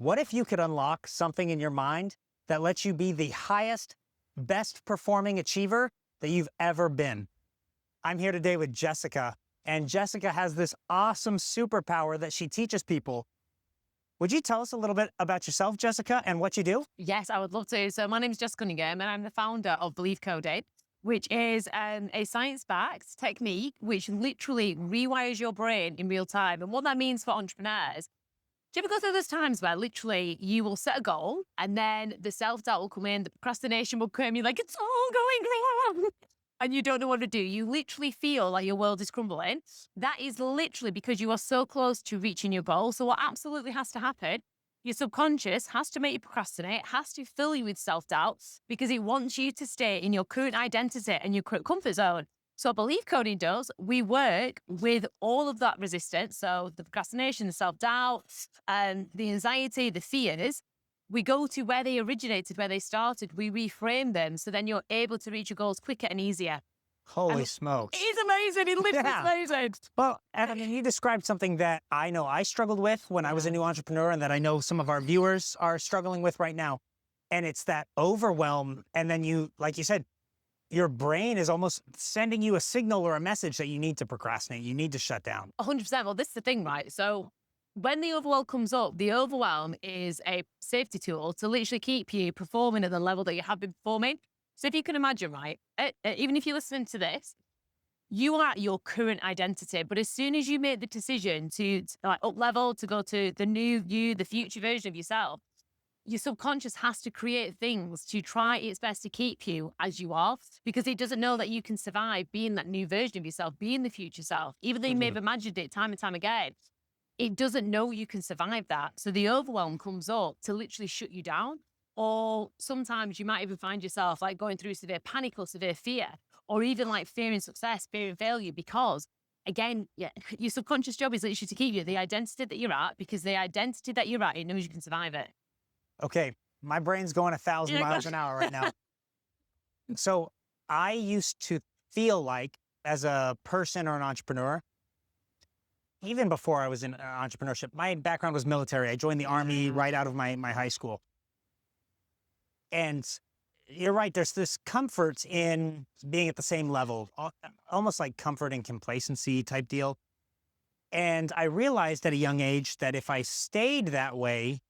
What if you could unlock something in your mind that lets you be the highest, best performing achiever that you've ever been? I'm here today with Jessica, and Jessica has this awesome superpower that she teaches people. Would you tell us a little bit about yourself, Jessica, and what you do? Yes, I would love to. So my name is Jessica Cunningham, and I'm the founder of Belief Coding, which is a science-backed technique which literally rewires your brain in real time. And what that means for entrepreneurs, do you ever go through those times where literally you will set a goal and then the self-doubt will come in, the procrastination will come, you're like, it's all going wrong, and you don't know what to do. You literally feel like your world is crumbling. That is literally because you are so close to reaching your goal. So what absolutely has to happen, your subconscious has to make you procrastinate, has to fill you with self-doubt because it wants you to stay in your current identity and your current comfort zone. So Belief Coding does, we work with all of that resistance. So the procrastination, the self-doubt, the anxiety, the fears. We go to where they originated, where they started. We reframe them. So then you're able to reach your goals quicker and easier. Holy smokes. It's amazing. It literally is amazing. Well, I mean, you described something that I know I struggled with when I was a new entrepreneur and that I know some of our viewers are struggling with right now. And it's that overwhelm. And then you, like you said, your brain is almost sending you a signal or a message that you need to procrastinate. You need to shut down. 100%. Well, this is the thing, right? So when the overwhelm comes up, the overwhelm is a safety tool to literally keep you performing at the level that you have been performing. So if you can imagine, right, even if you're listening to this, you are at your current identity. But as soon as you make the decision to like up level, to go to the new you, the future version of yourself, your subconscious has to create things to try its best to keep you as you are, because it doesn't know that you can survive being that new version of yourself, being the future self. Even though you may have imagined it time and time again, it doesn't know you can survive that. So the overwhelm comes up to literally shut you down. Or sometimes you might even find yourself like going through severe panic or severe fear, or even like fearing success, fearing failure, because again, your subconscious job is literally to keep you the identity that you're at, because the identity that you're at, it knows you can survive it. Okay, my brain's going 1,000 miles an hour right now. So I used to feel like, as a person or an entrepreneur, even before I was in entrepreneurship, my background was military. I joined the Army right out of my high school. And you're right, there's this comfort in being at the same level, almost like comfort and complacency type deal. And I realized at a young age that if I stayed that way,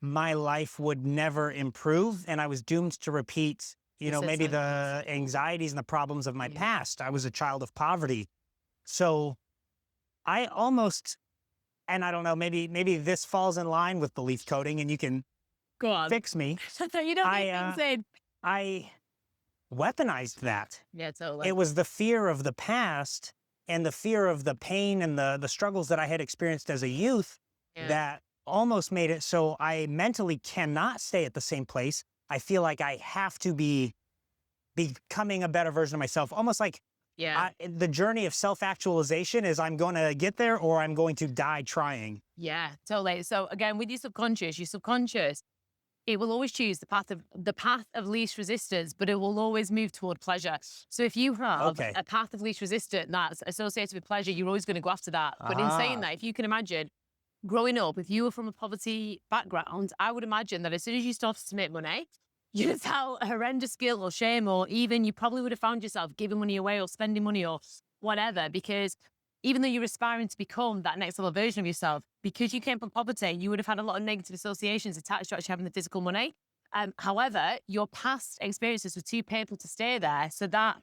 my life would never improve, and I was doomed to repeat, maybe the anxieties and the problems of my past. I was a child of poverty. So I almost, and I don't know, maybe this falls in line with belief coding and you can go on, fix me. You don't insane. I weaponized that. Yeah, totally. It was the fear of the past and the fear of the pain and the struggles that I had experienced as a youth that almost made it so I mentally cannot stay at the same place. I feel like I have to be becoming a better version of myself. Almost like the journey of self-actualization is I'm going to get there or I'm going to die trying. Yeah, totally. So again, with your subconscious, it will always choose the path of least resistance, but it will always move toward pleasure. So if you have a path of least resistance that's associated with pleasure, you're always going to go after that. But in saying that, if you can imagine, growing up, if you were from a poverty background, I would imagine that as soon as you started to make money, you'd felt horrendous guilt or shame, or even you probably would have found yourself giving money away or spending money or whatever, because even though you're aspiring to become that next level version of yourself, because you came from poverty, you would have had a lot of negative associations attached to actually having the physical money. However, your past experiences were too painful to stay there, so that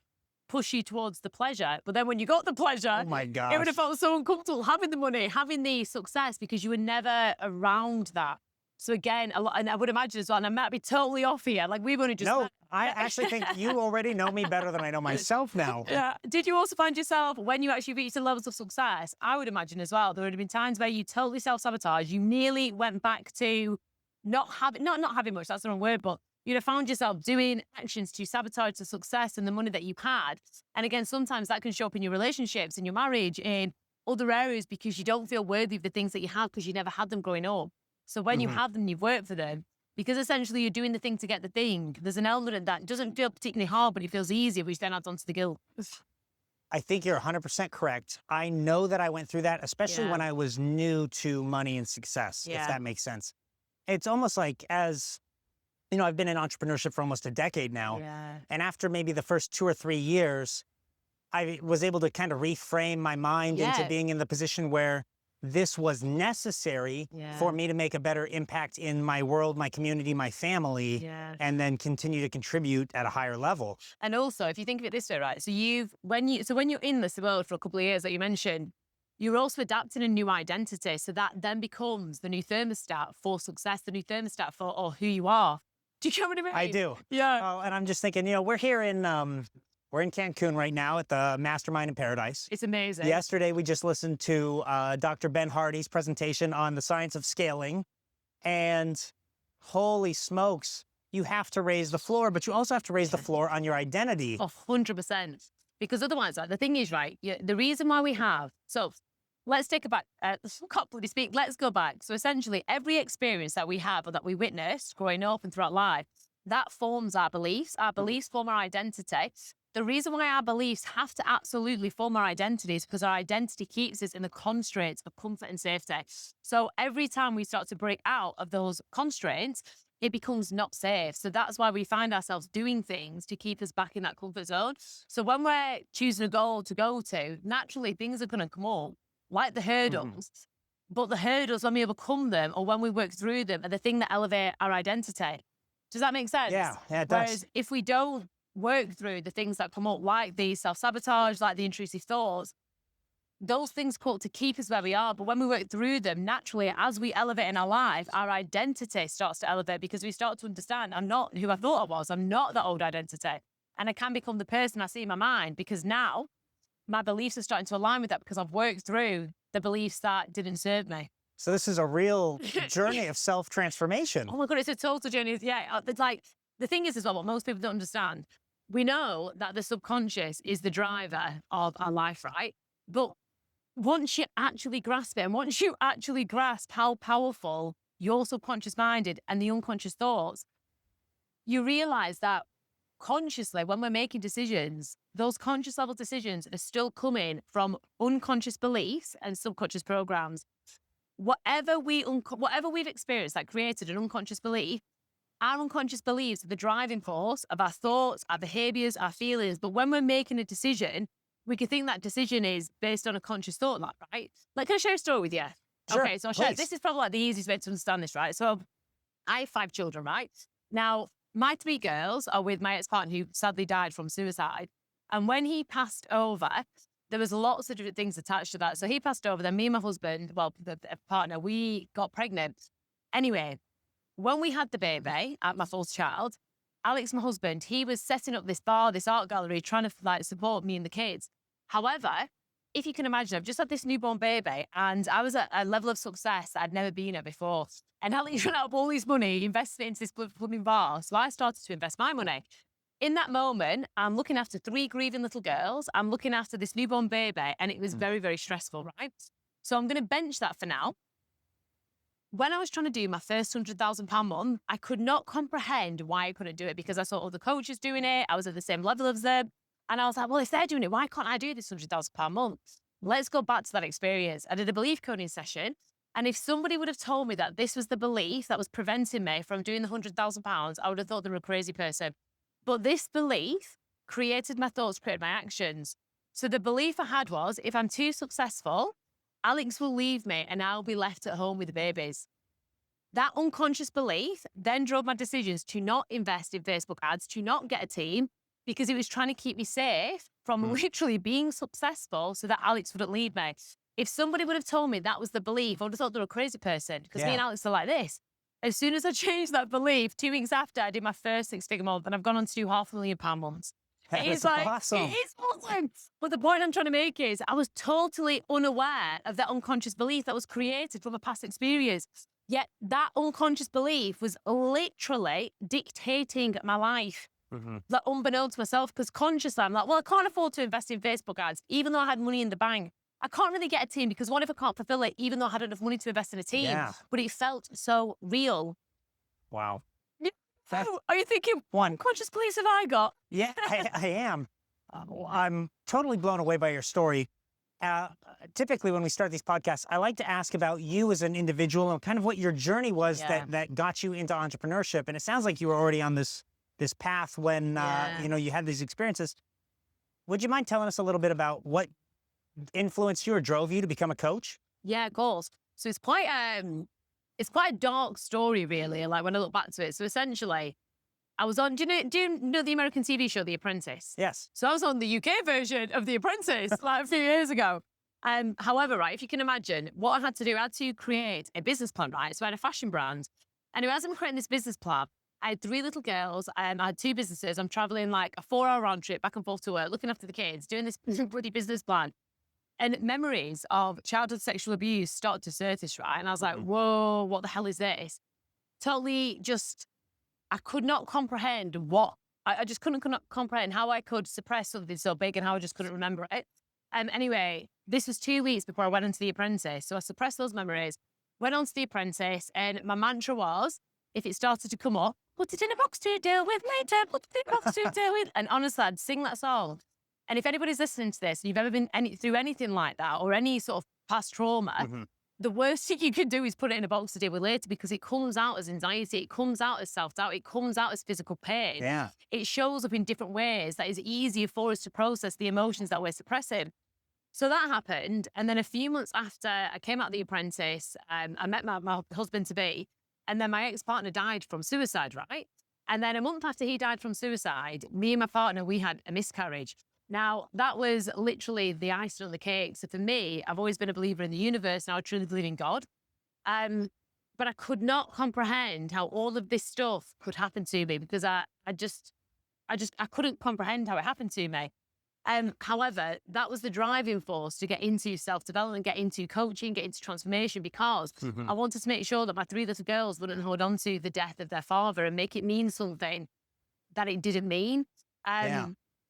push you towards the pleasure. But then when you got the pleasure, oh my gosh, it would have felt so uncomfortable having the money, having the success, because you were never around that. So again, a lot, and I would imagine as well, and I might be totally off here, like we've only just... No, I actually think you already know me better than I know myself now. Yeah. Did you also find yourself, when you actually reached the levels of success, I would imagine as well, there would have been times where you totally self-sabotage, you nearly went back to not having much, that's the wrong word, but you'd have found yourself doing actions to sabotage the success and the money that you had. And again, sometimes that can show up in your relationships, in your marriage, in other areas, because you don't feel worthy of the things that you have because you never had them growing up. So when you have them, you've worked for them, because essentially you're doing the thing to get the thing. There's an element that doesn't feel particularly hard, but it feels easier, which then adds on to the guilt. I think you're 100% correct. I know that I went through that, especially when I was new to money and success, if that makes sense. it's almost like as, you know, I've been in entrepreneurship for almost a decade now. Yeah. And after maybe the first 2 or 3 years, I was able to kind of reframe my mind into Yeah. being in the position where this was necessary for Yeah. me to make a better impact in my world, my community, my family, Yeah. and then continue to contribute at a higher level. And also, if you think of it this way, right? So when you're in this world for a couple of years that you mentioned, you're also adapting a new identity. So that then becomes the new thermostat for success, the new thermostat for or who you are. Do you get what I mean? I do. Yeah. Oh, and I'm just thinking, you know, we're in Cancun right now at the Mastermind in Paradise. It's amazing. Yesterday, we just listened to Dr. Ben Hardy's presentation on the science of scaling. And holy smokes, you have to raise the floor, but you also have to raise the floor on your identity. 100%. Because otherwise, the thing is, right, the reason why we have, so let's take it back, can't bloody speak, let's go back. So essentially, every experience that we have or that we witness growing up and throughout life, that forms our beliefs. Our beliefs form our identity. The reason why our beliefs have to absolutely form our identity is because our identity keeps us in the constraints of comfort and safety. So every time we start to break out of those constraints, it becomes not safe. So that's why we find ourselves doing things to keep us back in that comfort zone. So when we're choosing a goal to go to, naturally things are going to come up, like the hurdles. But the hurdles, when we overcome them or when we work through them, are the thing that elevate our identity. Does that make sense? Yeah, it does. Whereas if we don't work through the things that come up, like the self-sabotage, like the intrusive thoughts, those things come up to keep us where we are. But when we work through them, naturally, as we elevate in our life, our identity starts to elevate because we start to understand, I'm not who I thought I was. I'm not that old identity. And I can become the person I see in my mind because now my beliefs are starting to align with that because I've worked through the beliefs that didn't serve me. So this is a real journey of self-transformation. Oh my God, it's a total journey. Yeah, it's like, the thing is as well, what most people don't understand, we know that the subconscious is the driver of our life, right? But once you actually grasp it, and once you actually grasp how powerful your subconscious minded and the unconscious thoughts, you realize that consciously, when we're making decisions, those conscious level decisions are still coming from unconscious beliefs and subconscious programs. Whatever we've experienced that created an unconscious belief, our unconscious beliefs are the driving force of our thoughts, our behaviors, our feelings. But when we're making a decision, we can think that decision is based on a conscious thought, like, right? Like, can I share a story with you? Sure, Okay, so I'll share. please. This is probably like the easiest way to understand this, right? So I have 5 children, right? Now, my 3 girls are with my ex-partner who sadly died from suicide. And when he passed over, there was lots of different things attached to that. So he passed over, then me and my husband, well, the partner, we got pregnant. Anyway, when we had the baby, my fourth child, Alex, my husband, he was setting up this bar, this art gallery, trying to like support me and the kids. However, if you can imagine, I've just had this newborn baby and I was at a level of success that I'd never been at before. And Alex ran out of all his money, invested it into this blooming bar. So I started to invest my money. In that moment, I'm looking after 3 grieving little girls. I'm looking after this newborn baby, and it was very, very stressful, right? So I'm going to bench that for now. When I was trying to do my first £100,000 month, I could not comprehend why I couldn't do it because I saw other coaches doing it. I was at the same level as them. And I was like, well, if they're doing it, why can't I do this £100,000 month? Let's go back to that experience. I did a belief coding session. And if somebody would have told me that this was the belief that was preventing me from doing the £100,000, I would have thought they were a crazy person. But this belief created my thoughts, created my actions. So the belief I had was, if I'm too successful, Alex will leave me and I'll be left at home with the babies. That unconscious belief then drove my decisions to not invest in Facebook ads, to not get a team, because it was trying to keep me safe from literally being successful so that Alex wouldn't leave me. If somebody would have told me that was the belief, I would have thought they were a crazy person because me and Alex are like this. As soon as I changed that belief, 2 weeks after, I did my first 6-figure month and I've gone on to do £500,000 months. It's like, awesome. It is awesome. But the point I'm trying to make is I was totally unaware of that unconscious belief that was created from a past experience. Yet that unconscious belief was literally dictating my life. Like unbeknownst to myself, because consciously I'm like, well, I can't afford to invest in Facebook ads, even though I had money in the bank. I can't really get a team because what if I can't fulfill it, even though I had enough money to invest in a team? Yeah. But it felt so real. Wow. Oh, are you thinking, One. conscious beliefs have I got? Yeah, I am. I'm totally blown away by your story. typically when we start these podcasts, I like to ask about you as an individual and kind of what your journey was that got you into entrepreneurship. And it sounds like you were already on this path when you had these experiences. Would you mind telling us a little bit about what influenced you or drove you to become a coach? Yeah, of course. So it's quite a dark story, really. Like when I look back to it. So essentially, I was on. Do you know the American TV show The Apprentice? Yes. So I was on the UK version of The Apprentice like a few years ago. However, right, if you can imagine, what I had to do, I had to create a business plan, right? So I had a fashion brand. Anyway, as I'm creating this business plan, I had 3 little girls. I had 2 businesses. I'm traveling like a 4-hour round trip back and forth to work, looking after the kids, doing this bloody business plan. And memories of childhood sexual abuse started to surface, right? And I was like, whoa, what the hell is this? Totally just, I could not comprehend I just couldn't comprehend how I could suppress something so big and how I just couldn't remember it. Anyway, this was 2 weeks before I went into The Apprentice. So I suppressed those memories, went on to The Apprentice, and my mantra was, if it started to come up, put it in a box to deal with later, put it in a box to deal with. And honestly, I'd sing that song. And if anybody's listening to this, and you've ever been through anything like that or any sort of past trauma, the worst thing you can do is put it in a box to deal with later, because it comes out as anxiety, it comes out as self-doubt, it comes out as physical pain. Yeah. It shows up in different ways that is easier for us to process the emotions that we're suppressing. So that happened. And then a few months after I came out of The Apprentice, I met my husband-to-be, and then my ex-partner died from suicide, right? And then a month after he died from suicide, me and my partner, we had a miscarriage. Now, that was literally the icing on the cake. So for me, I've always been a believer in the universe, and I truly believe in God. But I could not comprehend how all of this stuff could happen to me, because I couldn't comprehend how it happened to me. However, that was the driving force to get into self-development, get into coaching, get into transformation, because I wanted to make sure that my 3 little girls wouldn't hold on to the death of their father and make it mean something that it didn't mean.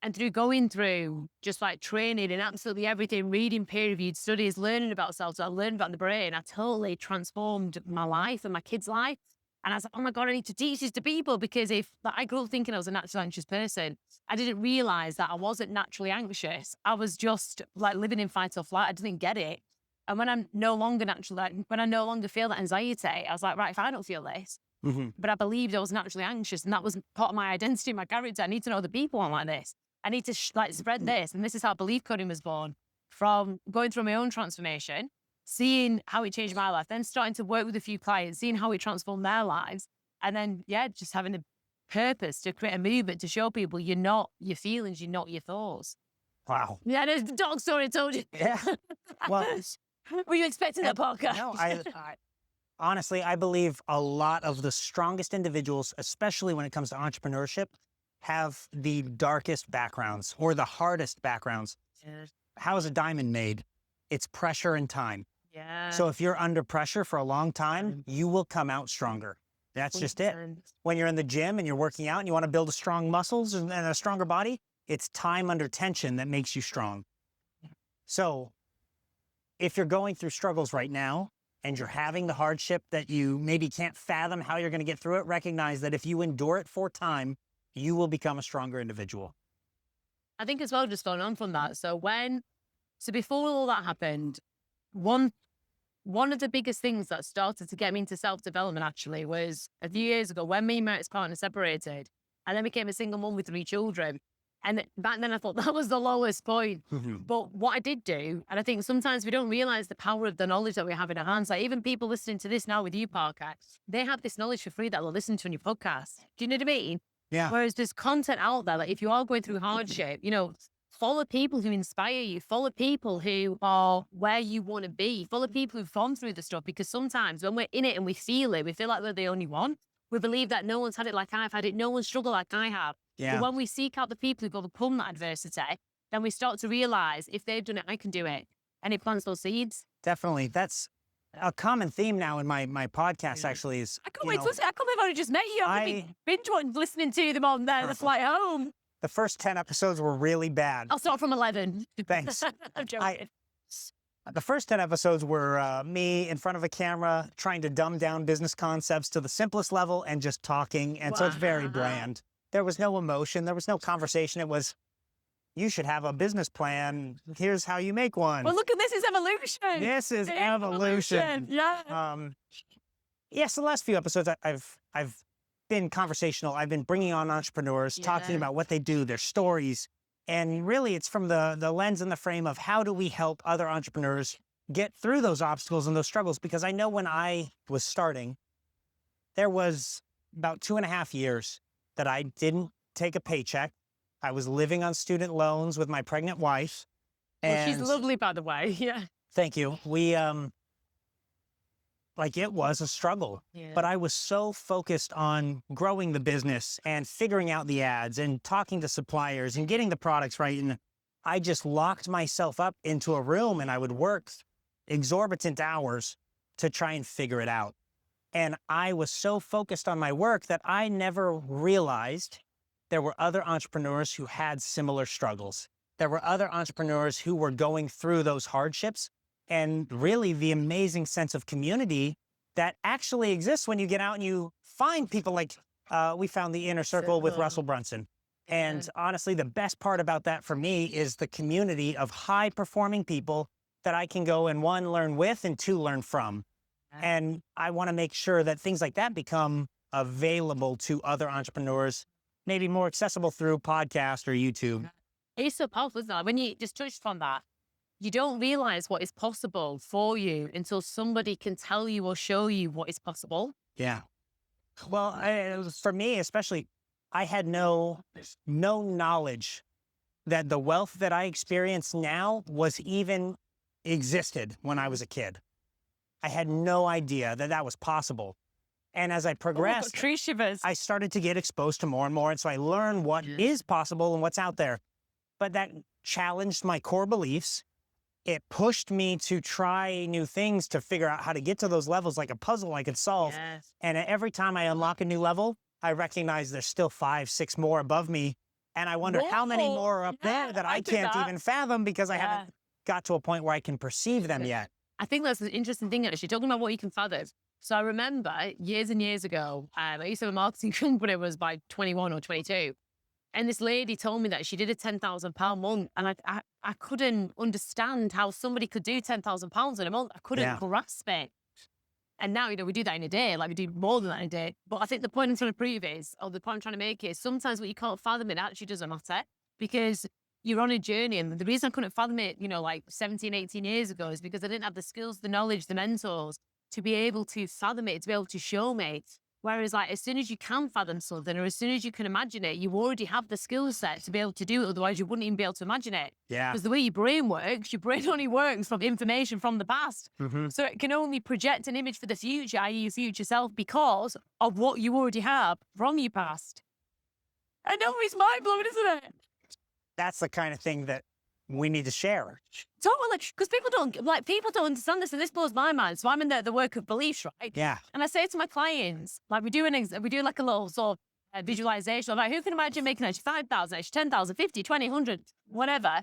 And through going through just like training and absolutely everything, reading peer-reviewed studies, learning about self-development, learning about the brain, I totally transformed my life and my kids' life. And I was like, oh my God, I need to teach this to people, because I grew up thinking I was a naturally anxious person. I didn't realize that I wasn't naturally anxious. I was just like living in fight or flight. I didn't get it. And when I'm no longer when I no longer feel that anxiety, I was like, right, if I don't feel this, but I believed I was naturally anxious, and that was part of my identity, my character. I need to know other people aren't like this. I need to spread this. And this is how belief coding was born, from going through my own transformation, seeing how it changed my life, then starting to work with a few clients, seeing how it transformed their lives. And then, just having a purpose to create a movement to show people you're not your feelings, you're not your thoughts. Wow. Yeah, there's the dog story I told you. Yeah. Well, were you expecting that podcast? No, honestly, I believe a lot of the strongest individuals, especially when it comes to entrepreneurship, have the darkest backgrounds or the hardest backgrounds. Yeah. How is a diamond made? It's pressure and time. Yeah. So if you're under pressure for a long time, you will come out stronger. That's just it. When you're in the gym and you're working out and you want to build strong muscles and a stronger body, it's time under tension that makes you strong. So if you're going through struggles right now and you're having the hardship that you maybe can't fathom how you're going to get through it, recognize that if you endure it for time, you will become a stronger individual. I think as well, just following on from that. So before all that happened, one of the biggest things that started to get me into self-development actually was a few years ago when me and my ex-partner separated, and then became a single mom with 3 children. And back then I thought that was the lowest point. But what I did do, and I think sometimes we don't realize the power of the knowledge that we have in our hands. Like even people listening to this now with you, Parker, they have this knowledge for free that they'll listen to on your podcast. Do you know what I mean? Yeah. Whereas there's content out there, like if you are going through hardship, follow people who inspire you, follow people who are where you want to be, follow people who've gone through the stuff, because sometimes when we're in it and we feel like we're the only one. We believe that no one's had it like I've had it, no one's struggled like I have. Yeah. But when we seek out the people who've overcome that adversity, then we start to realize if they've done it, I can do it. And it plants those seeds. Definitely. That's a common theme now in my podcast actually is. I can't wait to listen. I can't believe I only just met you. I've been binge listening to them on the flight home. The first 10 episodes were really bad. I'll start from 11. Thanks. I'm joking. The first 10 episodes were me in front of a camera trying to dumb down business concepts to the simplest level and just talking. And so it's very bland. There was no emotion. There was no conversation. It was you should have a business plan. Here's how you make one. Well, look at this is evolution. This is evolution. Yeah. So the last few episodes, I've been conversational. I've been bringing on entrepreneurs, talking Yeah. about what they do, their stories. And really, it's from the lens and the frame of how do we help other entrepreneurs get through those obstacles and those struggles? Because I know when I was starting, there was about 2.5 years that I didn't take a paycheck. I was living on student loans with my pregnant wife. Well, she's And lovely, by the way. Yeah. thank you. We, like it was a struggle, but I was so focused on growing the business and figuring out the ads and talking to suppliers and getting the products right. And I just locked myself up into a room and I would work exorbitant hours to try and figure it out. And I was so focused on my work that I never realized there were other entrepreneurs who had similar struggles. There were other entrepreneurs who were going through those hardships, and really the amazing sense of community that actually exists when you get out and you find people like we found the inner circle with Russell Brunson. And honestly, the best part about that for me is the community of high performing people that I can go and 1, learn with, and 2, learn from. And I want to make sure that things like that become available to other entrepreneurs, maybe more accessible through podcast or YouTube. It's so powerful, isn't it? When you just touched on that, you don't realize what is possible for you until somebody can tell you or show you what is possible. Yeah. Well, for me, especially, I had no knowledge that the wealth that I experience now was even existed when I was a kid. I had no idea that that was possible. And as I progressed, tree shivers. I started to get exposed to more and more. And so I learned what is possible and what's out there. But that challenged my core beliefs. It pushed me to try new things to figure out how to get to those levels like a puzzle I could solve. And every time I unlock a new level, I recognize there's still 5, 6 more above me. And I wonder how many more are up there that I can't even fathom because I haven't got to a point where I can perceive them yet. I think that's an interesting thing, actually, talking about what you can fathom. So I remember years and years ago, I used to have a marketing company. It was by 21 or 22. And this lady told me that she did a £10,000 month. And I couldn't understand how somebody could do £10,000 in a month. I couldn't grasp it. And now, we do that in a day, like we do more than that in a day. But I think the point I'm trying to prove is, or the point I'm trying to make is, sometimes what you can't fathom it actually doesn't matter because you're on a journey. And the reason I couldn't fathom it, like 17, 18 years ago is because I didn't have the skills, the knowledge, the mentors to be able to fathom it, to be able to show me. Whereas like as soon as you can fathom something or as soon as you can imagine it, you already have the skill set to be able to do it. Otherwise you wouldn't even be able to imagine it. Yeah. Because the way your brain only works from information from the past. So it can only project an image for the future, i.e. your future self, because of what you already have from your past. I know, it's mind-blowing, isn't it? That's the kind of thing that we need to share. Totally, because people don't understand this, and this blows my mind. So I'm in the work of beliefs, right? Yeah. And I say to my clients, like we do like a little sort of visualization of like, who can imagine making actually 5,000, actually 10,000, 50, 20, 100, whatever.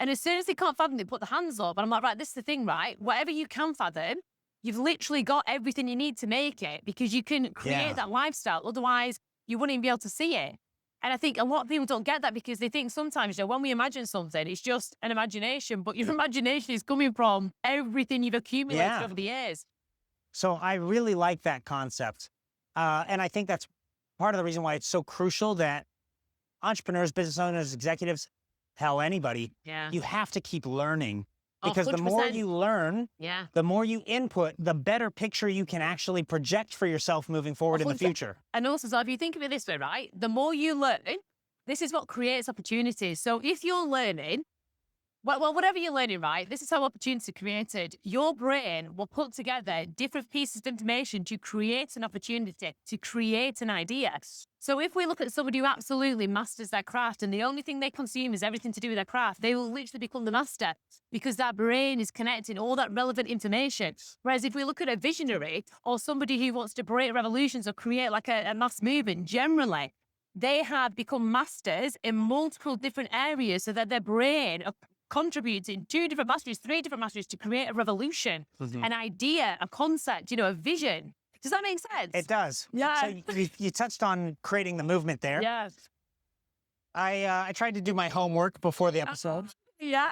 And as soon as they can't fathom, they put the hands up. And I'm like, right, this is the thing, right? Whatever you can fathom, you've literally got everything you need to make it because you can create that lifestyle. Otherwise, you wouldn't even be able to see it. And I think a lot of people don't get that because they think sometimes, when we imagine something, it's just an imagination, but your imagination is coming from everything you've accumulated over the years. So I really like that concept. And I think that's part of the reason why it's so crucial that entrepreneurs, business owners, executives, hell, anybody, you have to keep learning. Because the more you learn, the more you input, the better picture you can actually project for yourself moving forward in the future. And also, so if you think of it this way, right? The more you learn, this is what creates opportunities. So if you're learning, well, whatever you're learning, right? This is how opportunity is created. Your brain will put together different pieces of information to create an opportunity, to create an idea. So if we look at somebody who absolutely masters their craft and the only thing they consume is everything to do with their craft, they will literally become the master because their brain is connecting all that relevant information. Whereas if we look at a visionary or somebody who wants to break revolutions or create like a mass movement, generally, they have become masters in multiple different areas so that their brain contributing 2 different masteries, 3 different masteries to create a revolution, an idea, a concept, a vision. Does that make sense? It does. Yeah. So you touched on creating the movement there. Yes. I tried to do my homework before the episode. Yeah.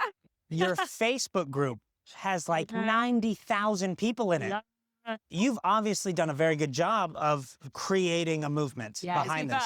Your Facebook group has like 90,000 people in it. Yeah. You've obviously done a very good job of creating a movement Yeah, behind this.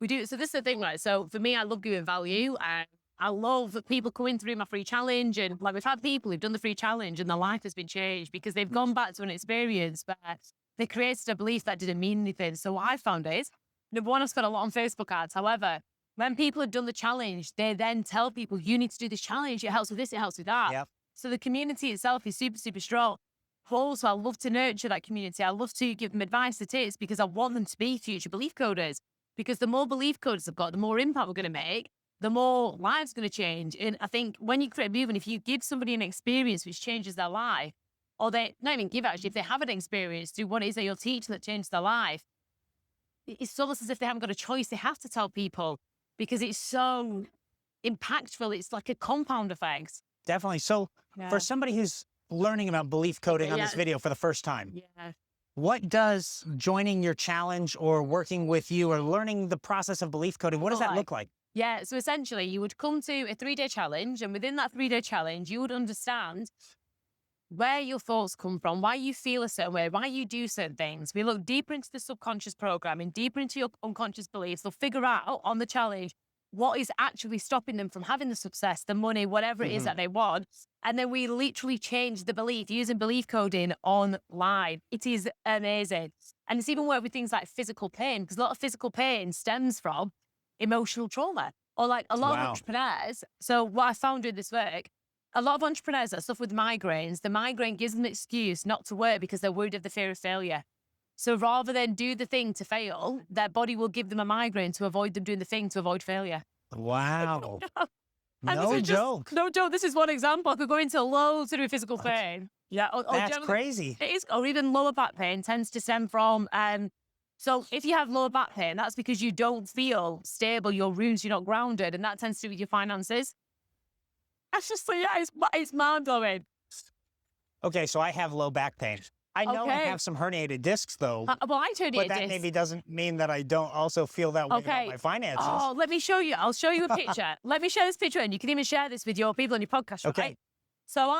We do. So this is the thing, right? So for me, I love giving value, and I love that people coming through my free challenge. And like we've had people who've done the free challenge and their life has been changed because they've gone back to an experience where they created a belief that didn't mean anything. So what I found is, number one, I spent a lot on Facebook ads. However, when people have done the challenge, they then tell people, you need to do this challenge. It helps with this, it helps with that. Yep. So the community itself is super, super strong. But also, I love to nurture that community. I love to give them advice and tips because I want them to be future belief coders. Because the more belief coders I've got, the more impact we're going to make, the more lives going to change. And I think when you create a movement, if you give somebody an experience which changes their life, or they not even give actually, if they have an experience through what it is that you're teaching that changes their life, it's almost as if they haven't got a choice. They have to tell people because it's so impactful. It's like a compound effect. Definitely. So for somebody who's learning about belief coding on this video for the first time, what does joining your challenge or working with you or learning the process of belief coding, what does that look like? Yeah, so essentially you would come to a 3-day challenge, and within that 3-day challenge, you would understand where your thoughts come from, why you feel a certain way, why you do certain things. We look deeper into the subconscious programming, deeper into your unconscious beliefs. They'll figure out on the challenge what is actually stopping them from having the success, the money, whatever it is that they want. And then we literally change the belief using belief coding online. It is amazing. And it's even worked with things like physical pain, because a lot of physical pain stems from emotional trauma, or like a lot of entrepreneurs. So what I found doing this work, a lot of entrepreneurs that suffer with migraines, the migraine gives them an excuse not to work because they're worried of the fear of failure. So rather than do the thing to fail, their body will give them a migraine to avoid them doing the thing to avoid failure. Wow. No joke. No joke. This is one example. I could go into loads to do with physical pain. Yeah. That's crazy. It is. Or even lower back pain tends to stem from, so if you have lower back pain, that's because you don't feel stable, your rooms, you're not grounded, and that tends to do with your finances. That's just, it's mind-blowing. Okay, so I have low back pain. I know I have some herniated discs, though. Well, I herniated but that maybe doesn't mean that I don't also feel that way about my finances. Oh, let me show you. I'll show you a picture. Let me share this picture, and you can even share this with your people on your podcast, right? Okay. So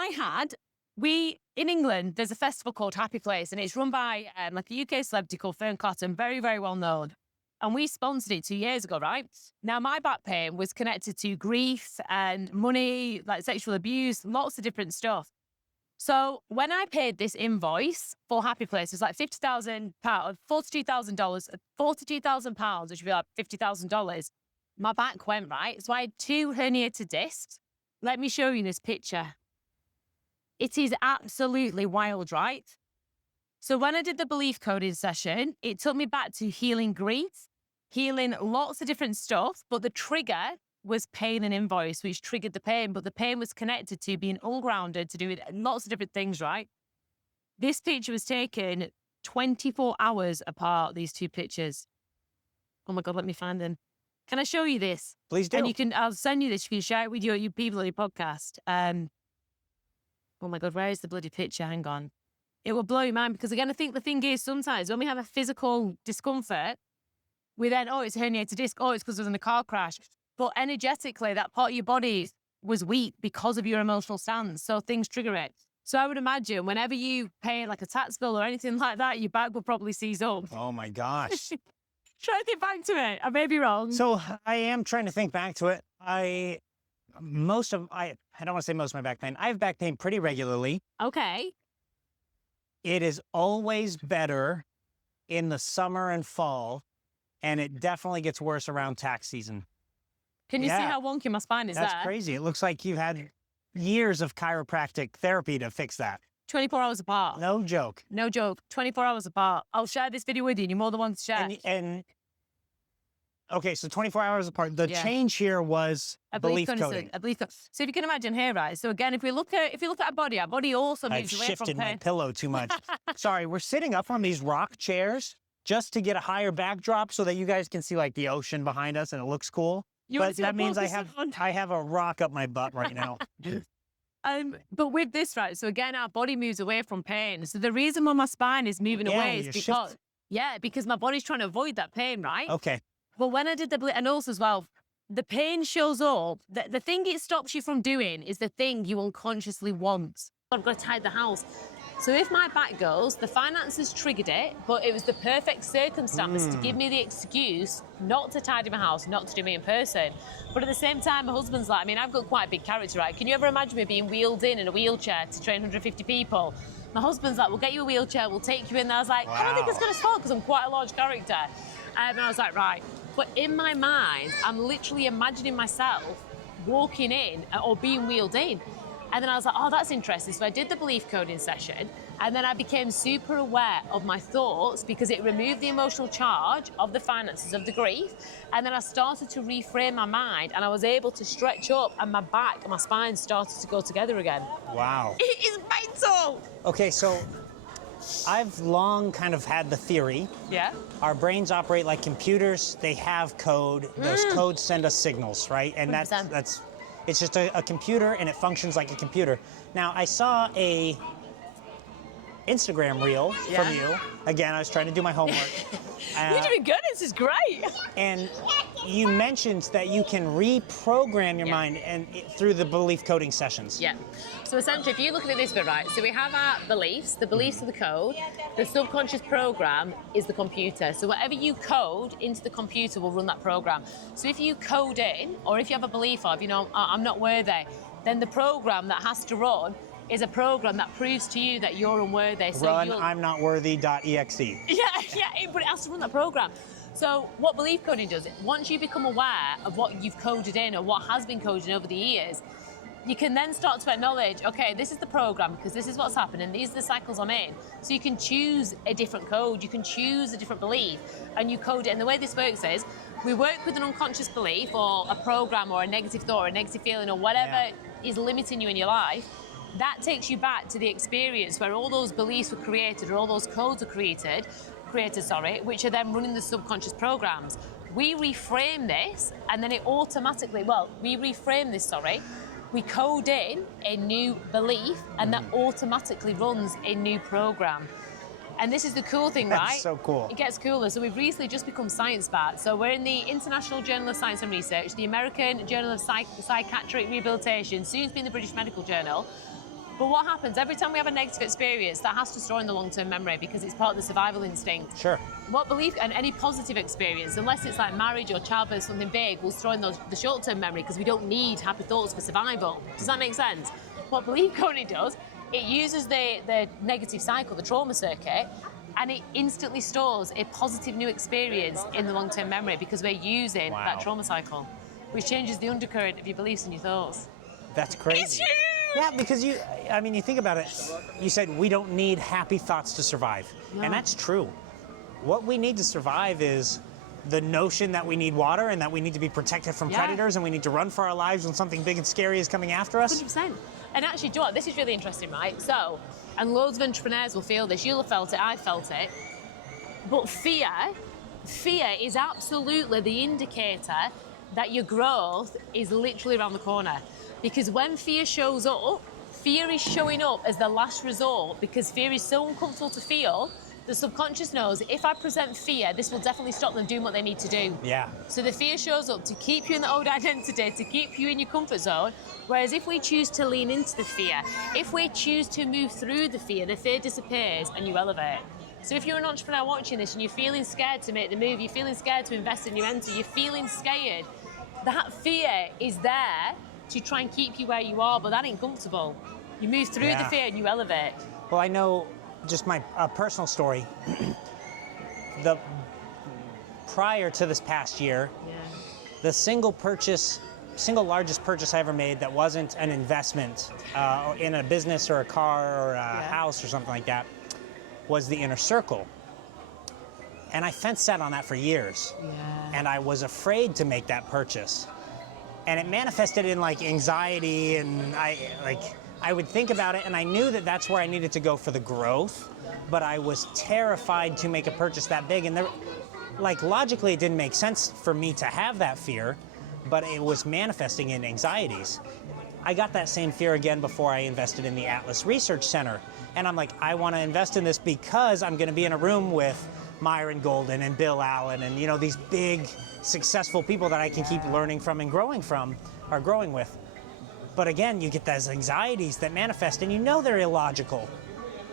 in England, there's a festival called Happy Place, and it's run by like a UK celebrity called Fern Cotton, very, very well known. And we sponsored it 2 years ago, right? Now, my back pain was connected to grief and money, like sexual abuse, lots of different stuff. So when I paid this invoice for Happy Place, it was like £50,000, £42,000, which would be like $50,000. My back went, right? So I had 2 herniated discs. Let me show you this picture. It is absolutely wild, right? So when I did the belief coding session, it took me back to healing grief, healing lots of different stuff, but the trigger was paying an invoice, which triggered the pain, but the pain was connected to being ungrounded, to do with lots of different things, right? This picture was taken 24 hours apart, these 2 pictures. Oh my God, let me find them. Can I show you this? Please do. And I'll send you this, you can share it with your people on your podcast. Oh my God, where is the bloody picture? Hang on. It will blow your mind because, again, I think the thing is sometimes when we have a physical discomfort, we then, it's a herniated disc. It's because I was in a car crash. But energetically, that part of your body was weak because of your emotional stance. So things trigger it. So I would imagine whenever you pay like a tax bill or anything like that, your back will probably seize up. Oh my gosh. Try to think back to it. I may be wrong. So I am trying to think back to it. I don't want to say most of my back pain. I have back pain pretty regularly. Okay. It is always better in the summer and fall, and it definitely gets worse around tax season. Can you see how wonky my spine is? That's crazy. It looks like you've had years of chiropractic therapy to fix that. 24 hours apart. No joke. No joke. 24 hours apart. I'll share this video with you and you're more than welcome to share. And okay, so 24 hours apart. The change here was belief coding. So if you can imagine here, right? So again, if we look at our body also moves away from pain. I've shifted my pillow too much. Sorry, we're sitting up on these rock chairs just to get a higher backdrop so that you guys can see like the ocean behind us and it looks cool. But that means I have a rock up my butt right now. But with this, right, so again, our body moves away from pain. So the reason why my spine is moving away is because my body's trying to avoid that pain, right? Okay. But when I did and also as well, the pain shows up. The thing it stops you from doing is the thing you unconsciously want. I've got to tidy the house. So if my back goes, the finances triggered it, but it was the perfect circumstance to give me the excuse not to tidy my house, not to do me in person. But at the same time, my husband's like, I mean, I've got quite a big character, right? Can you ever imagine me being wheeled in a wheelchair to train 150 people? My husband's like, we'll get you a wheelchair, we'll take you in there. I was like, I don't think it's going to stop because I'm quite a large character. And I was like, right. But in my mind, I'm literally imagining myself walking in or being wheeled in. And then I was like, oh, that's interesting. So I did the belief coding session, and then I became super aware of my thoughts because it removed the emotional charge of the finances of the grief. And then I started to reframe my mind, and I was able to stretch up, and my back and my spine started to go together again. Wow. It is mental. Okay, so I've long kind of had the theory. Yeah. Our brains operate like computers. They have code. Those codes send us signals, right? And 100%. that's it's just a computer, and it functions like a computer. Now, I saw a Instagram reel from you. Again, I was trying to do my homework. You're doing good. This is great. And you mentioned that you can reprogram your mind through the belief coding sessions. Yeah. So essentially, if you look at this bit, right, so we have our beliefs. The beliefs are the code. The subconscious program is the computer. So whatever you code into the computer will run that program. So if you code in, or if you have a belief of, I'm not worthy, then the program that has to run is a program that proves to you that you're unworthy. So Run I'm not worthy.exe. Yeah, but it has to run that program. So what belief coding does, once you become aware of what you've coded in or what has been coded in over the years, you can then start to acknowledge, okay, this is the program because this is what's happening, these are the cycles I'm in. So you can choose a different code, you can choose a different belief, and you code it. And the way this works is, we work with an unconscious belief or a program or a negative thought or a negative feeling or whatever is limiting you in your life. That takes you back to the experience where all those beliefs were created or all those codes were created, which are then running the subconscious programs. We reframe this, and then it automatically, we code in a new belief, and that automatically runs a new program. And this is the cool thing, right? That's so cool. It gets cooler. So we've recently just become science-backed. So we're in the International Journal of Science and Research, the American Journal of Psychiatric Rehabilitation, soon to be in the British Medical Journal. But what happens, every time we have a negative experience, that has to store in the long-term memory because it's part of the survival instinct. Sure. What belief, and any positive experience, unless it's like marriage or childbirth, something big, will store in the short-term memory because we don't need happy thoughts for survival. Does that make sense? What belief coding does, it uses the negative cycle, the trauma circuit, and it instantly stores a positive new experience in the long-term memory because we're using that trauma cycle, which changes the undercurrent of your beliefs and your thoughts. That's crazy. It's huge! Yeah, because you think about it, you said we don't need happy thoughts to survive. No. And that's true. What we need to survive is the notion that we need water and that we need to be protected from predators and we need to run for our lives when something big and scary is coming after us. 100%. And actually, do you know what? This is really interesting, right? So, and loads of entrepreneurs will feel this. You'll have felt it, I've felt it. But fear is absolutely the indicator that your growth is literally around the corner. Because when fear shows up, fear is showing up as the last resort because fear is so uncomfortable to feel. The subconscious knows if I present fear, this will definitely stop them doing what they need to do. Yeah. So the fear shows up to keep you in the old identity, to keep you in your comfort zone. Whereas if we choose to lean into the fear, if we choose to move through the fear disappears and you elevate. So if you're an entrepreneur watching this and you're feeling scared to make the move, you're feeling scared to invest in your mentor, you're feeling scared, that fear is there to try and keep you where you are, but that ain't comfortable. You move through the fear and you elevate. Well, I know just my personal story. Prior to this past year, the single largest purchase I ever made that wasn't an investment in a business or a car or a house or something like that was the Inner Circle. And I fence-sat on that for years. And I was afraid to make that purchase. And it manifested in like anxiety, and I would think about it, and I knew that that's where I needed to go for the growth, but I was terrified to make a purchase that big. And logically, it didn't make sense for me to have that fear, but it was manifesting in anxieties. I got that same fear again before I invested in the Atlas Research Center. And I'm like, I want to invest in this because I'm going to be in a room with Myron Golden and Bill Allen and, these big successful people that I can keep learning from and growing from, or growing with. But again, you get those anxieties that manifest, and you know they're illogical.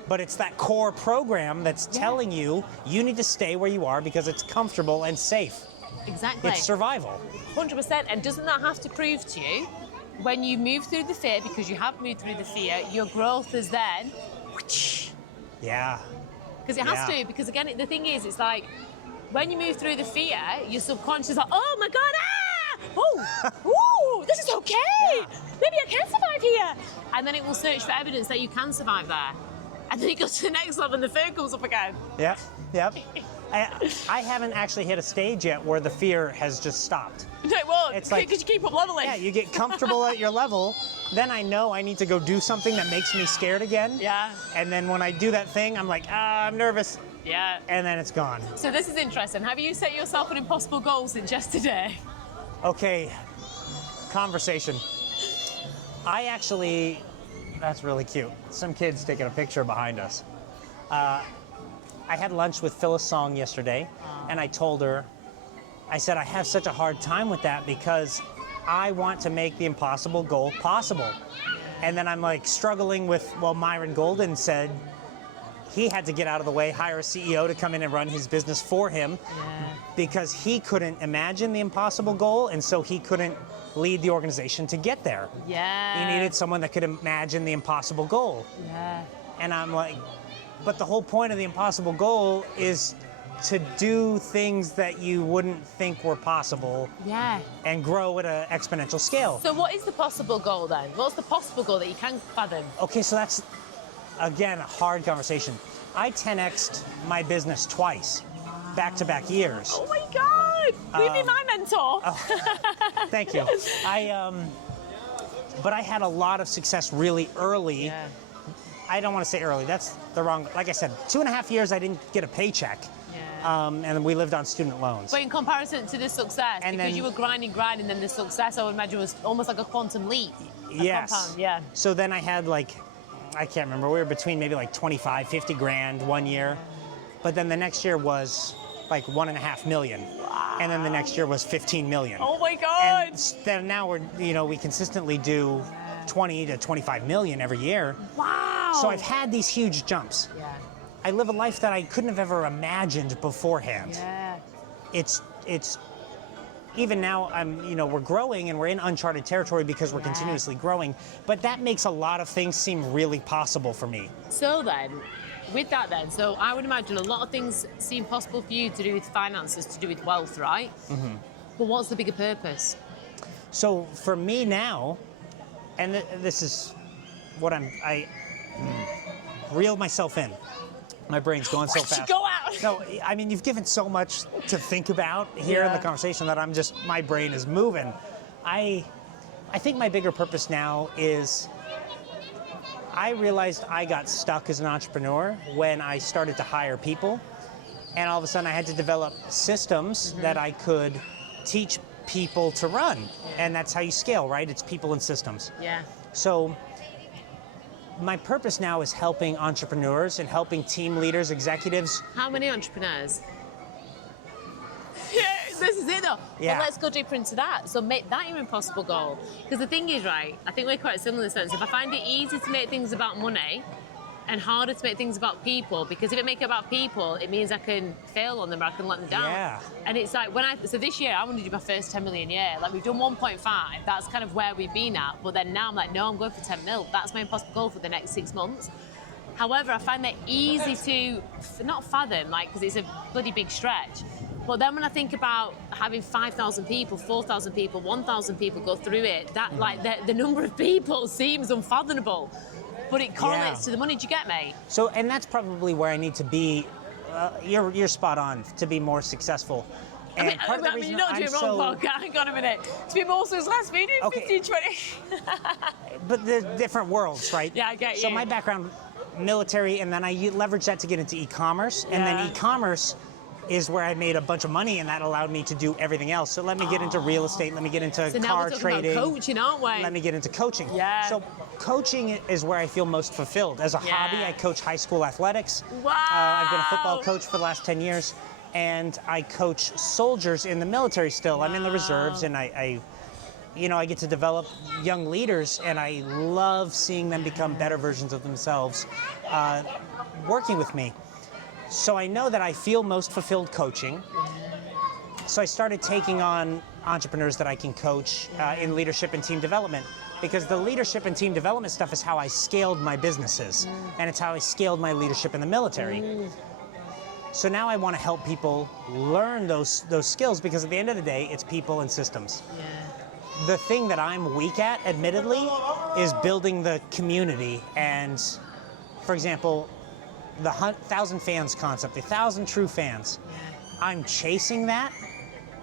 But it's that core program that's telling you need to stay where you are because it's comfortable and safe. Exactly. It's survival. 100%. And doesn't that have to prove to you, when you move through the fear, because you have moved through the fear, your growth is then... Yeah. Because it has to, because again, the thing is, it's like, when you move through the fear, your subconscious is like, oh my God, oh, this is okay. Yeah. Maybe I can survive here. And then it will search for evidence that you can survive there. And then it goes to the next level and the fear comes up again. Yep. I haven't actually hit a stage yet where the fear has just stopped. No, well, it's like, because you keep up leveling. Yeah, you get comfortable at your level, then I know I need to go do something that makes me scared again. Yeah. And then when I do that thing, I'm like, I'm nervous. Yeah. And then it's gone. So this is interesting. Have you set yourself an impossible goal since yesterday? Okay, conversation. That's really cute. Some kid's taking a picture behind us. I had lunch with Phyllis Song yesterday, and I told her, I said, I have such a hard time with that because I want to make the impossible goal possible. And then I'm like struggling with, well, Myron Golden said he had to get out of the way, hire a CEO to come in and run his business for him because he couldn't imagine the impossible goal, and so he couldn't lead the organization to get there. Yeah. He needed someone that could imagine the impossible goal. Yeah. And I'm like, but the whole point of the impossible goal is to do things that you wouldn't think were possible. Yeah. And grow at an exponential scale. So what is the possible goal then? What's the possible goal that you can fathom? Okay, so that's, again, a hard conversation. I 10x'd my business twice, back-to-back years. Oh my God! Will you be my mentor? Thank you. But I had a lot of success really early. Yeah. I don't want to say early, that's the wrong, like I said, 2.5 years I didn't get a paycheck. Yeah. And we lived on student loans. But in comparison to the success, And because then- you were grinding, then the success, I would imagine, was almost like a quantum leap. Yes. Compound, yeah. So then I had like, I can't remember, we were between maybe like 25, 50 grand one year. But then the next year was like 1.5 million. Wow. And then the next year was 15 million. Oh my God! And then now we consistently do 20 to 25 million every year. Wow! So I've had these huge jumps. Yeah. I live a life that I couldn't have ever imagined beforehand. Yeah. It's even now we're growing and we're in uncharted territory because we're continuously growing, but that makes a lot of things seem really possible for me. So then, with that then, so I would imagine a lot of things seem possible for you to do with finances, to do with wealth, right? Mm-hmm. But what's the bigger purpose? So for me now, and this is what I reel myself in. My brain's going so fast. Go out! No, I mean, you've given so much to think about here in the conversation that my brain is moving. I think my bigger purpose now is I realized I got stuck as an entrepreneur when I started to hire people. And all of a sudden I had to develop systems that I could teach people to run. And that's how you scale, right? It's people and systems. Yeah. So my purpose now is helping entrepreneurs and helping team leaders, executives. How many entrepreneurs? Yeah, this is it though. Yeah. Well, let's go deeper into that. So make that your impossible goal. Because the thing is, right, I think we're quite similar in the sense, if I find it easy to make things about money and harder to make things about people, because if I make it about people, it means I can fail on them or I can let them down. Yeah. And it's like, so this year, I want to do my first 10 million year. Like, we've done 1.5, that's kind of where we've been at. But then now I'm like, no, I'm going for 10 mil. That's my impossible goal for the next 6 months. However, I find that easy to, not fathom, like, because it's a bloody big stretch. But then when I think about having 5,000 people, 4,000 people, 1,000 people go through it, that like the number of people seems unfathomable. But it correlates to the money. Do you get me? So, and that's probably where I need to be. You're spot on to be more successful. And part of the reason you're not doing I'm wrong, podcast. Hang on a minute. To be more successful, you do 15, 20. But they're different worlds, right? Yeah, I get you. So my background, military, and then I leveraged that to get into e-commerce. And then e-commerce is where I made a bunch of money, and that allowed me to do everything else. So let me get into real estate, let me get into So now car we're talking trading. about coaching, aren't we? Let me get into coaching. Yeah. So coaching is where I feel most fulfilled. As a hobby, I coach high school athletics. Wow. I've been a football coach for the last 10 years. and I coach soldiers in the military still. I'm in the reserves, and I get to develop young leaders, and I love seeing them become better versions of themselves working with me. So I know that I feel most fulfilled coaching. So I started taking on entrepreneurs that I can coach in leadership and team development, because the leadership and team development stuff is how I scaled my businesses, and it's how I scaled my leadership in the military. So now I want to help people learn those skills, because at the end of the day, it's people and systems. Yeah. The thing that I'm weak at, admittedly, is building the community. And, for example, the 1,000 fans concept, the 1,000 true fans. Yeah. I'm chasing that.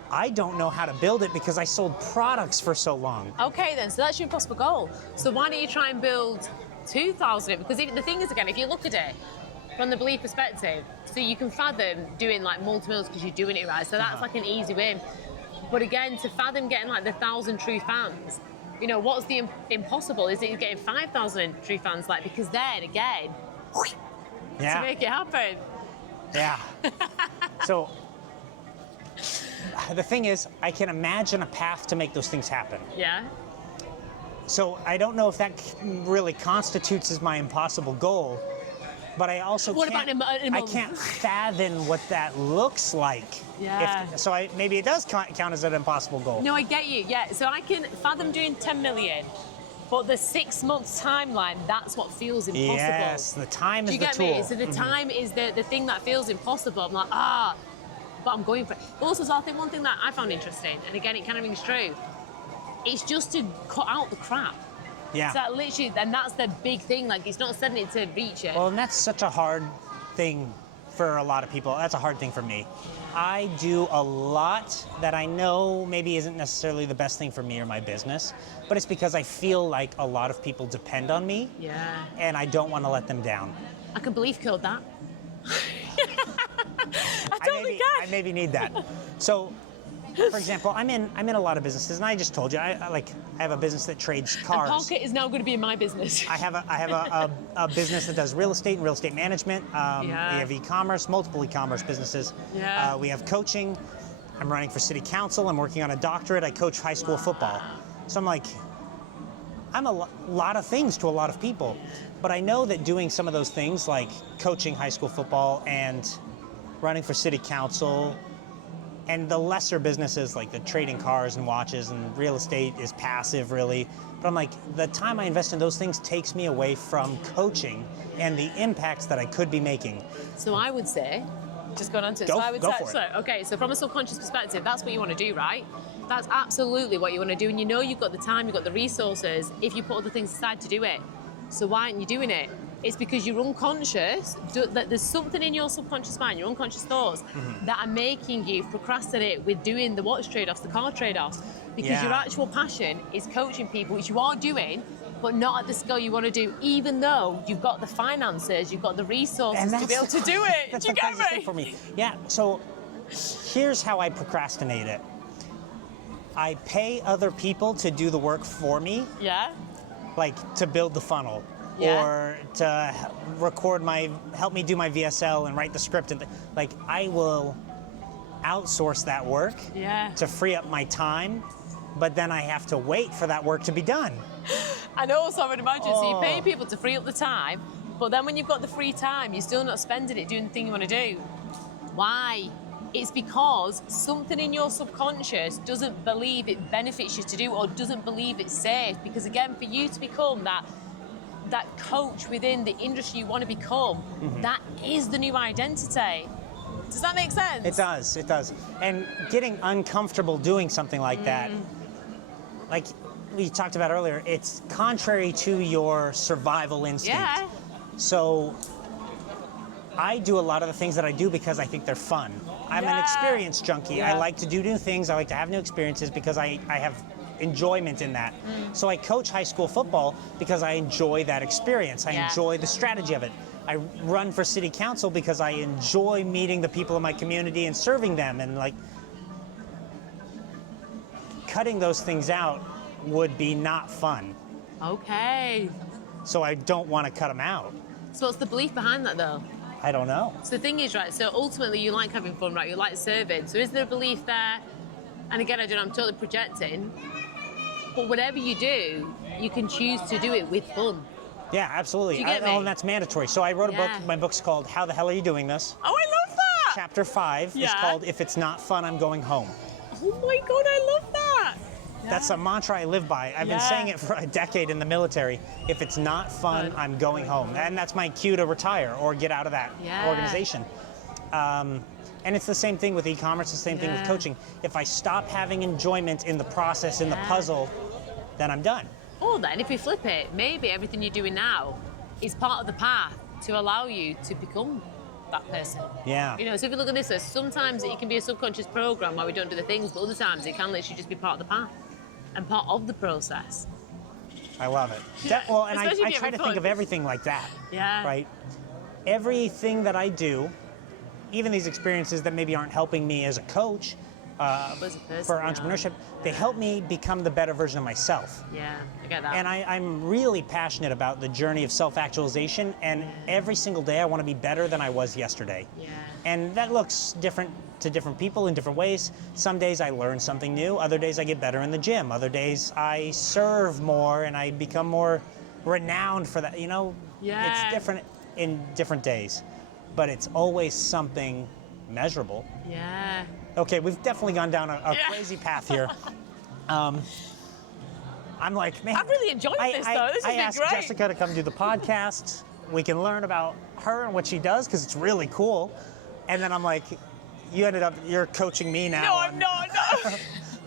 I don't know how to build it because I sold products for so long. Okay then, so that's your impossible goal. So why don't you try and build 2,000? Because the thing is, again, if you look at it from the belief perspective, so you can fathom doing like multi-mills because you're doing it right, so that's like an easy win. But again, to fathom getting like the 1,000 true fans, what's the impossible? Is it getting 5,000 true fans? Like, because then again, to make it happen. Yeah. So the thing is, I can imagine a path to make those things happen. Yeah. So I don't know if that really constitutes as my impossible goal, but I also I can't fathom what that looks like. Yeah. Maybe it does count as an impossible goal. No, I get you. Yeah. So I can fathom doing 10 million, but the 6 months timeline, that's what feels impossible. Yes, the time is the tool. Do you get me? So the time is the thing that feels impossible. I'm like, but I'm going for it. Also, so I think one thing that I found interesting, and again, it kind of rings true, it's just to cut out the crap. Yeah. So that literally, and that's the big thing. Like, it's not setting it to reach it. Well, and that's such a hard thing for a lot of people. That's a hard thing for me. I do a lot that I know maybe isn't necessarily the best thing for me or my business, but it's because I feel like a lot of people depend on me. Yeah. And I don't want to let them down. I can believe code that. I maybe need that. So, for example, I'm in a lot of businesses, and I just told you I have a business that trades cars. And Pocket is now going to be in my business. I have a business that does real estate and real estate management. We have e-commerce, multiple e-commerce businesses. Yeah. We have coaching. I'm running for city council. I'm working on a doctorate. I coach high school football. So I'm a lot of things to a lot of people. But I know that doing some of those things, like coaching high school football and running for city council, and the lesser businesses like the trading cars and watches and real estate is passive, really. But I'm like, the time I invest in those things takes me away from coaching and the impacts that I could be making. So I would say, just going on to it. Go So for it. Okay, so from a subconscious perspective, that's what you want to do, right? That's absolutely what you want to do. And you've got the time, you've got the resources, if you put other things aside to do it. So why aren't you doing it? It's because you're unconscious, that there's something in your subconscious mind, your unconscious thoughts, that are making you procrastinate with doing the watch trade-offs, the car trade-offs. Because your actual passion is coaching people, which you are doing, but not at the scale you want to do, even though you've got the finances, you've got the resources to be able to do it. That's do you the get craziest me? thing for me. Yeah, so here's how I procrastinate it. I pay other people to do the work for me. Yeah. Like to build the funnel. Yeah. Or to help me do my VSL and write the script. And I will outsource that work to free up my time, but then I have to wait for that work to be done. I know, so I would imagine. So you pay people to free up the time, but then when you've got the free time, you're still not spending it doing the thing you want to do. Why? It's because something in your subconscious doesn't believe it benefits you to do, or doesn't believe it's safe. Because again, for you to become that coach within the industry you want to become, that is the new identity. Does that make sense? It does. And getting uncomfortable doing something like that, like we talked about earlier, it's contrary to your survival instinct. Yeah. So I do a lot of the things that I do because I think they're fun. I'm an experience junkie. Yeah. I like to do new things. I like to have new experiences because I have enjoyment in that. So I coach high school football because I enjoy that experience. I enjoy the strategy of it. I run for city council because I enjoy meeting the people in my community and serving them, and cutting those things out would be not fun. Okay. So I don't want to cut them out. So what's the belief behind that though? I don't know. So the thing is, right, so ultimately you like having fun, right? You like serving. So is there a belief there? And again, I don't know, I'm totally projecting. But whatever you do, you can choose to do it with fun. Yeah, absolutely. Do you get me? And that's mandatory. So I wrote a book. Yeah. My book's called How the Hell Are You Doing This? Oh, I love that! Chapter 5 is Yeah. called If It's Not Fun, I'm Going Home. Oh my God, I love that! That's a mantra I live by. I've been saying it for a decade in the military. If it's not fun, I'm going home. And that's my cue to retire or get out of that organization. And it's the same thing with e-commerce, the same thing with coaching. If I stop having enjoyment in the process, in the puzzle, then I'm done. Or then, if we flip it, maybe everything you're doing now is part of the path to allow you to become that person. Yeah. You know, so if you look at this, sometimes it can be a subconscious program where we don't do the things, but other times it can literally just be part of the path and part of the process. I love it. Well, and I try to think of everything like that. Yeah. Right? Everything that I do, even these experiences that maybe aren't helping me as a coach for entrepreneurship, they help me become the better version of myself. Yeah, I get that. And I'm really passionate about the journey of self-actualization, and every single day I want to be better than I was yesterday. Yeah. And that looks different to different people in different ways. Some days I learn something new, other days I get better in the gym, other days I serve more and I become more renowned for that. You know, it's different in different days, but it's always something measurable. Yeah. Okay, we've definitely gone down a crazy path here. I'm like, man. I've really enjoyed this, though. This has been asked great. Jessica to come do the podcast. We can learn about her and what she does because it's really cool. And then I'm like, you're coaching me now. No, I'm not. No.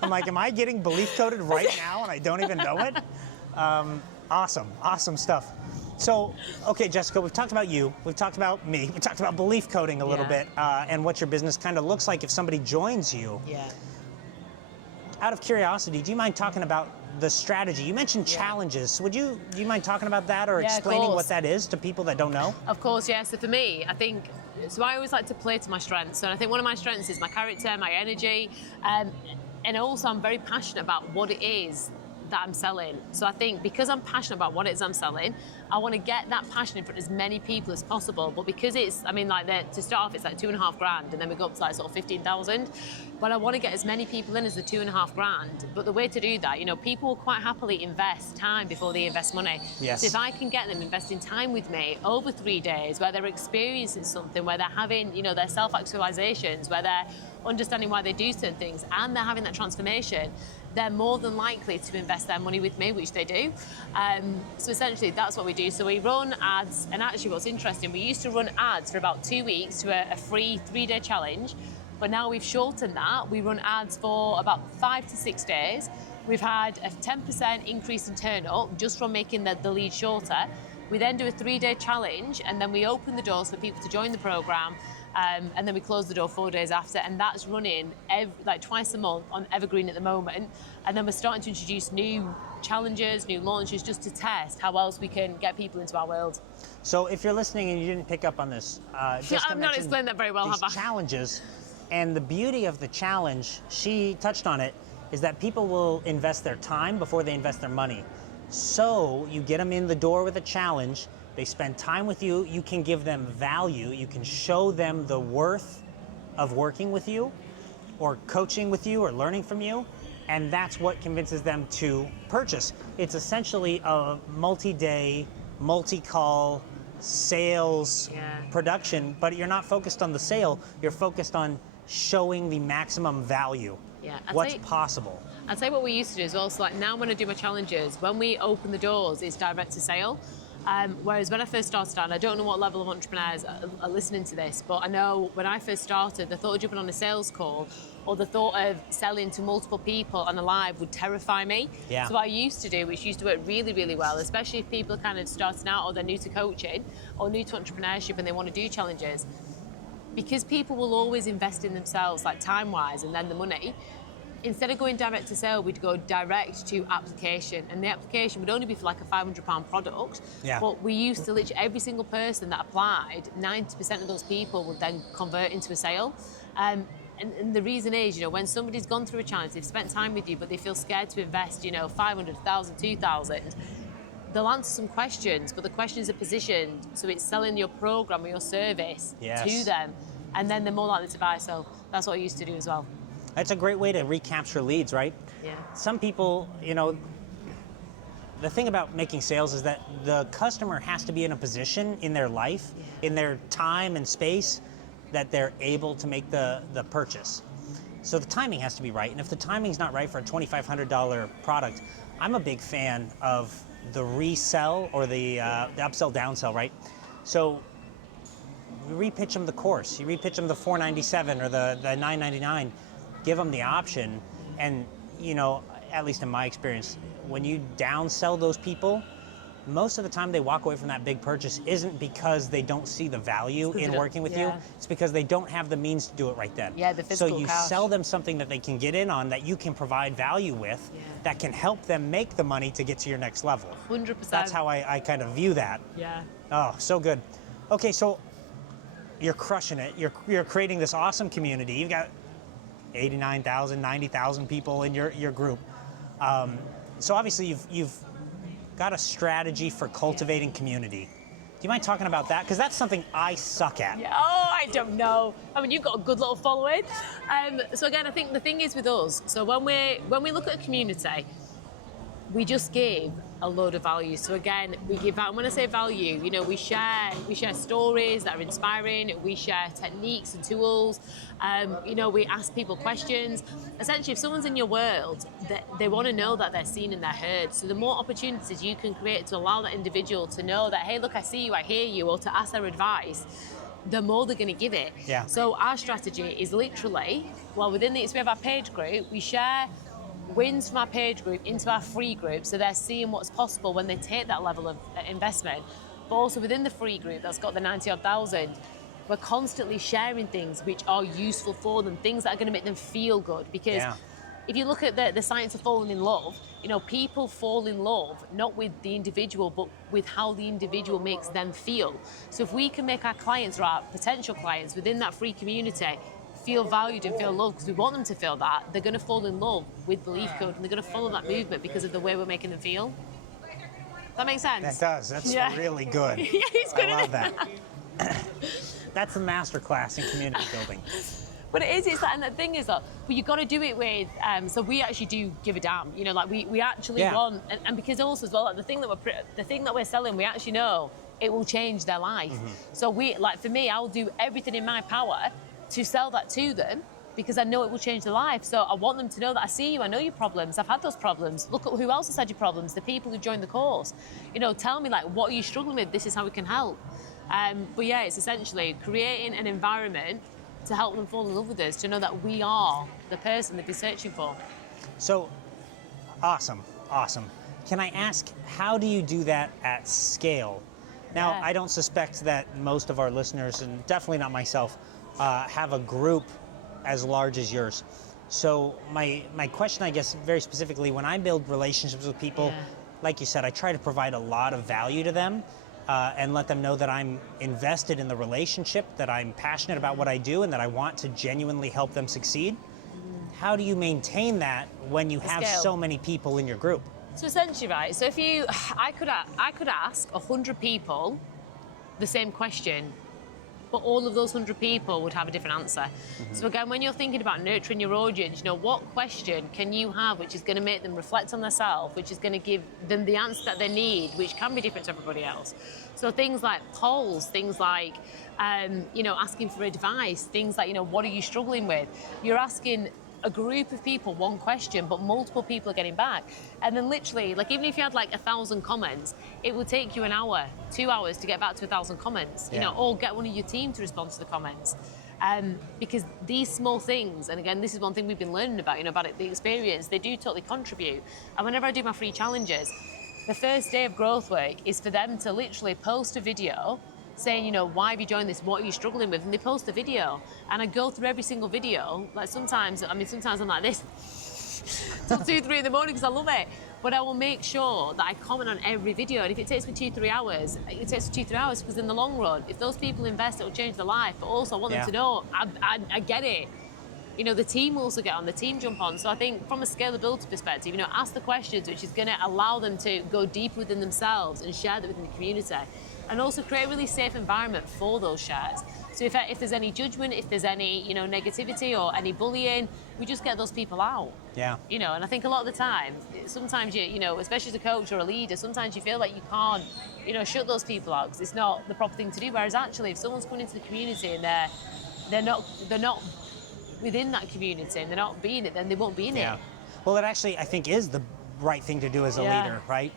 I'm like, am I getting belief coded right now and I don't even know it? Awesome stuff. So, okay, Jessica, we've talked about you, we've talked about me, we talked about belief coding a little bit, and what your business kind of looks like if somebody joins you. Yeah. Out of curiosity, do you mind talking about the strategy? You mentioned challenges. Do you mind talking about that or explaining what that is to people that don't know? Of course, yeah. So for me, I think, so I always like to play to my strengths. And I think one of my strengths is my character, my energy, and also I'm very passionate about what it is that I'm selling. So I think because I'm passionate about what it is I'm selling, I want to get that passion in front of as many people as possible. But because it's, I mean, like to start off, it's like $2,500, and then we go up to like sort of 15,000. But I want to get as many people in as the $2,500. But the way to do that, you know, people will quite happily invest time before they invest money. Yes. So if I can get them investing time with me over 3 days, where they're experiencing something, where they're having, you know, their self-actualizations, where they're understanding why they do certain things, and they're having that transformation, they're more than likely to invest their money with me, which they do. So essentially, that's what we do. So we run ads, and actually what's interesting, we used to run ads for about 2 weeks to a free 3-day challenge, but now we've shortened that. We run ads for about 5 to 6 days. We've had a 10% increase in turn up just from making the lead shorter. We then do a 3-day challenge, and then we open the doors for people to join the program. And then we close the door 4 days after, and that's running like twice a month on Evergreen at the moment. And then we're starting to introduce new challenges, new launches, just to test how else we can get people into our world. So if you're listening and you didn't pick up on this, Jessica I've not explained that very well, have I? Challenges, and the beauty of the challenge, she touched on it, is that people will invest their time before they invest their money. So you get them in the door with a challenge. They spend time with you, you can give them value, you can show them the worth of working with you or coaching with you or learning from you, and that's what convinces them to purchase. It's essentially a multi-day, multi-call sales production, but you're not focused on the sale, you're focused on showing the maximum value. What's possible. I'd say what we used to do is also, like now when I do my challenges, when we open the doors, it's direct to sale. Whereas when I first started out, and I don't know what level of entrepreneurs are listening to this, but I know when I first started, the thought of jumping on a sales call or the thought of selling to multiple people on a live would terrify me. Yeah. So what I used to do, which used to work really, really well, especially if people are kind of starting out or they're new to coaching or new to entrepreneurship and they want to do challenges, because people will always invest in themselves, like time-wise and then the money. Instead of going direct to sale, we'd go direct to application. And the application would only be for like a £500 product. Yeah. But we used to literally, every single person that applied, 90% of those people would then convert into a sale. And the reason is, you know, when somebody's gone through a challenge, they've spent time with you, but they feel scared to invest, you know, 500, 1,000, 2,000. they'll answer some questions, but the questions are positioned so it's selling your program or your service to them, and then they're more likely to buy. So that's what I used to do as well. That's a great way to recapture leads, right? Yeah. Some people, the thing about making sales is that the customer has to be in a position in their life, in their time and space, that they're able to make the purchase. So the timing has to be right. And if the timing's not right for a $2,500 product, I'm a big fan of the resell or the upsell, downsell, right? So you repitch them the course, you repitch them the $497 or the $999, give them the option. And, at least in my experience, when you downsell those people, most of the time they walk away from that big purchase isn't because they don't see the value in working with you. It's because they don't have the means to do it right then. Yeah, the physical So you cash. sell them something that they can get in on, that you can provide value with, that can help them make the money to get to your next level. 100%. That's how I kind of view that. Yeah. Oh, so good. Okay, so you're crushing it. You're creating this awesome community. You've got 89,000, 90,000 people in your group. So obviously you've got a strategy for cultivating community. Do you mind talking about that? Because that's something I suck at. Yeah. Oh, I don't know. I mean, you've got a good little following. So again, I think the thing is with us, so when we look at a community, we just give a load of value. So again, we give out, and when I say value, we share stories that are inspiring, we share techniques and tools, we ask people questions. Essentially, if someone's in your world, they want to know that they're seen and they're heard. So the more opportunities you can create to allow that individual to know that, hey, look, I see you, I hear you, or to ask their advice, the more they're going to give it. Yeah. So our strategy is literally, within we have our page group, we share wins from our page group into our free group, so they're seeing what's possible when they take that level of investment. But also within the free group that's got the 90-odd thousand, we're constantly sharing things which are useful for them, things that are going to make them feel good. Because if you look at the science of falling in love, people fall in love not with the individual, but with how the individual makes them feel. So if we can make our clients or our potential clients within that free community feel valued and feel loved, because we want them to feel that, they're going to fall in love with Belief Code, and they're going to follow that movement because of the way we're making them feel. Does that make sense? That does. That's really good. Yeah, it's good. I love that. That's a masterclass in community building. But it is, it's that, and the thing is that you've got to do it with, so we actually do give a damn, we actually want, and because also as well, the thing that we're selling, we actually know it will change their life. So for me, I'll do everything in my power to sell that to them, because I know it will change their life. So I want them to know that I see you, I know your problems, I've had those problems. Look at who else has had your problems, the people who joined the course. Tell me, what are you struggling with? This is how we can help. But yeah, it's essentially creating an environment to help them fall in love with us, to know that we are the person they've been searching for. So, awesome. Can I ask, how do you do that at scale? Now, I don't suspect that most of our listeners, and definitely not myself, have a group as large as yours. So my question, I guess, very specifically, when I build relationships with people, like you said, I try to provide a lot of value to them and let them know that I'm invested in the relationship, that I'm passionate about what I do, and that I want to genuinely help them succeed. How do you maintain that when you have so many people in your group? So essentially, right, so I could ask 100 people the same question, but all of those 100 people would have a different answer. So again, when you're thinking about nurturing your audience, what question can you have which is going to make them reflect on themselves, which is going to give them the answer that they need, which can be different to everybody else. So things like polls, things like, asking for advice, things like, what are you struggling with? You're asking a group of people one question, but multiple people are getting back. And then literally, even if you had 1,000 comments, it would take you an hour, 2 hours to get back to 1,000 comments, or get one of your team to respond to the comments. Because these small things, and again, this is one thing we've been learning about, the experience, they do totally contribute. And whenever I do my free challenges, the first day of growth work is for them to literally post a video saying, why have you joined this? What are you struggling with? And they post a video. And I go through every single video. Sometimes I'm like this till 2, 3 in the morning because I love it. But I will make sure that I comment on every video. And if it takes me 2, 3 hours, it takes me 2, 3 hours, because in the long run, if those people invest, it will change their life. But also I want them to know, I get it. the team will also get on, the team jump on. So I think from a scalability perspective, ask the questions which is going to allow them to go deep within themselves and share that within the community. And also create a really safe environment for those shares. So if there's any judgment, if there's any, negativity or any bullying, we just get those people out. Yeah. And I think a lot of the time, sometimes especially as a coach or a leader, sometimes you feel like you can't, shut those people out because it's not the proper thing to do. Whereas actually, if someone's coming into the community and they're not within that community and they're not being it, then they won't be in it. Well, it actually, I think, is the right thing to do as a leader, right?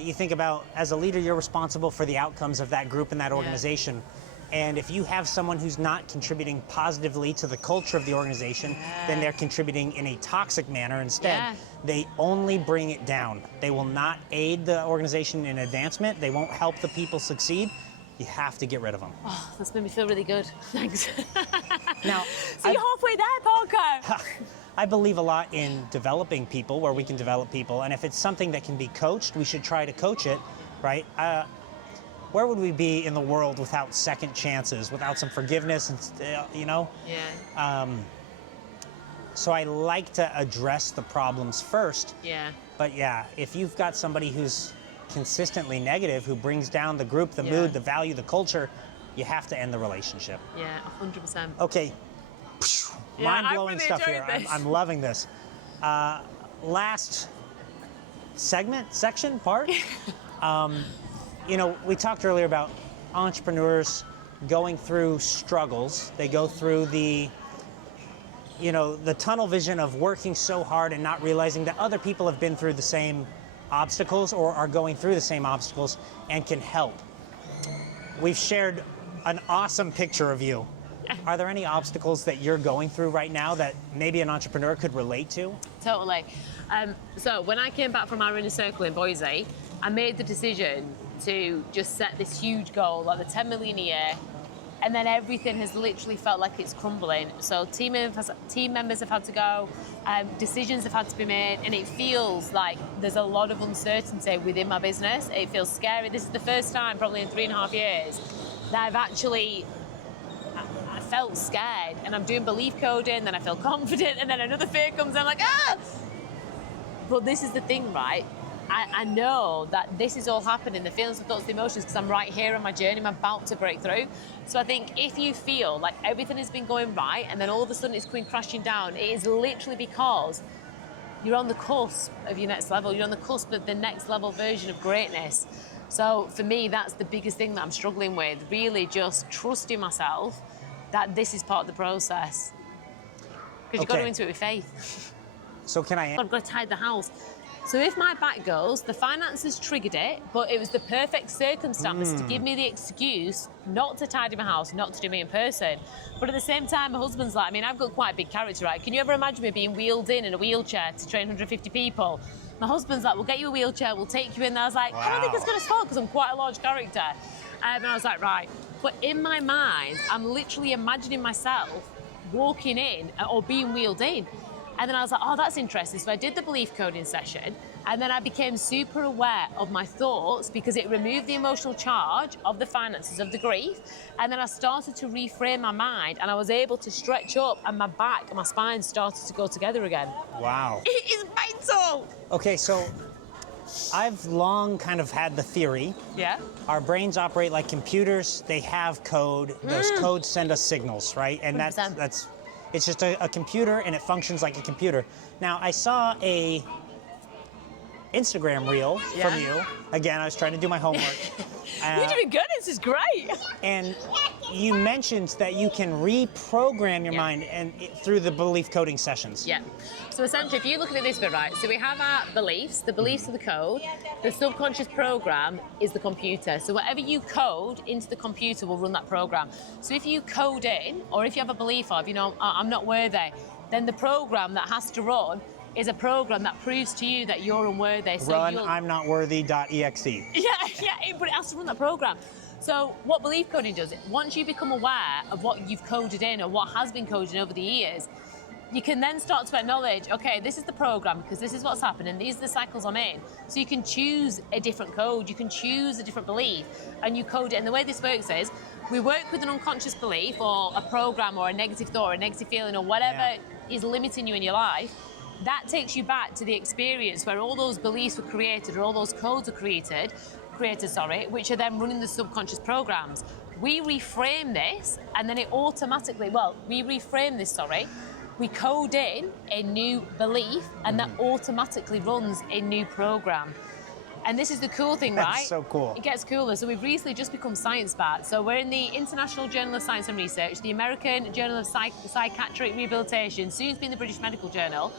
You think about, as a leader, you're responsible for the outcomes of that group and that organization. And if you have someone who's not contributing positively to the culture of the organization, then they're contributing in a toxic manner instead. They only bring it down. They will not aid the organization in advancement. They won't help the people succeed. You have to get rid of them. Oh, that's made me feel really good. Thanks. Now, so you're halfway there, Parker. I believe a lot in developing people, where we can develop people. And if it's something that can be coached, we should try to coach it, right? Where would we be in the world without second chances, without some forgiveness, So I like to address the problems first. But if you've got somebody who's consistently negative, who brings down the group, the mood, the value, the culture, you have to end the relationship. 100%. Okay. Mind-blowing stuff here. I'm loving this. Last part. We talked earlier about entrepreneurs going through struggles. They go through the tunnel vision of working so hard and not realizing that other people have been through the same obstacles or are going through the same obstacles and can help. We've shared an awesome picture of you. Are there any obstacles that you're going through right now that maybe an entrepreneur could relate to? Totally. So when I came back from our inner circle in Boise, I made the decision to just set this huge goal, like the 10 million a year, and then everything has literally felt like it's crumbling. So team members have had to go, decisions have had to be made, and it feels like there's a lot of uncertainty within my business. It feels scary. This is the first time, probably in 3.5 years, that I've actually I felt scared, and I'm doing belief coding, then I feel confident, and then another fear comes, I'm like, But this is the thing, right? I know that this is all happening, the feelings, the thoughts, the emotions, because I'm right here on my journey, I'm about to break through. So I think if you feel like everything has been going right, and then all of a sudden it's coming crashing down, it is literally because you're on the cusp of your next level, you're on the cusp of the next level version of greatness. So for me, that's the biggest thing that I'm struggling with, really just trusting myself that this is part of the process. Because you've got to go into it with faith. So can I've got to tidy the house. So if my back goes, the finances triggered it, but it was the perfect circumstance to give me the excuse not to tidy my house, not to do me in person. But at the same time, my husband's like, I've got quite a big character, right? Can you ever imagine me being wheeled in a wheelchair to train 150 people? My husband's like, we'll get you a wheelchair, we'll take you in. And I was like, I don't think it's going to stop because I'm quite a large character. And I was like, right. But in my mind, I'm literally imagining myself walking in or being wheeled in. And then I was like, that's interesting. So I did the belief coding session, and then I became super aware of my thoughts because it removed the emotional charge of the finances, of the grief. And then I started to reframe my mind, and I was able to stretch up, and my back and my spine started to go together again. Wow. It is mental. Okay, so I've long kind of had the theory. Our brains operate like computers. They have code. Those codes send us signals, right? And that's it's just a computer, and it functions like a computer. Now, I saw a Instagram reel from you. Again, I was trying to do my homework. You're doing good. This is great. And you mentioned that you can reprogram your mind through the belief coding sessions. So essentially, if you look at it this way, right? So we have our beliefs. The beliefs are the code. The subconscious program is the computer. So whatever you code into the computer will run that program. So if you code in, or if you have a belief of, I'm not worthy, then the program that has to run is a program that proves to you that you're unworthy. So run I'm not worthy.exe. But it has to run that program. So what belief coding does, once you become aware of what you've coded in or what has been coded in over the years, you can then start to acknowledge, okay, this is the program because this is what's happening. These are the cycles I'm in. So you can choose a different code. You can choose a different belief and you code it. And the way this works is we work with an unconscious belief or a program or a negative thought or a negative feeling or whatever is limiting you in your life. That takes you back to the experience where all those beliefs were created or all those codes were created, which are then running the subconscious programs. We reframe this and then it automatically, we code in a new belief and that automatically runs a new program. And this is the cool thing, right? That's so cool. It gets cooler. So we've recently just become science-backed. So we're in the International Journal of Science and Research, the American Journal of Psychiatric Rehabilitation, soon to be in the British Medical Journal.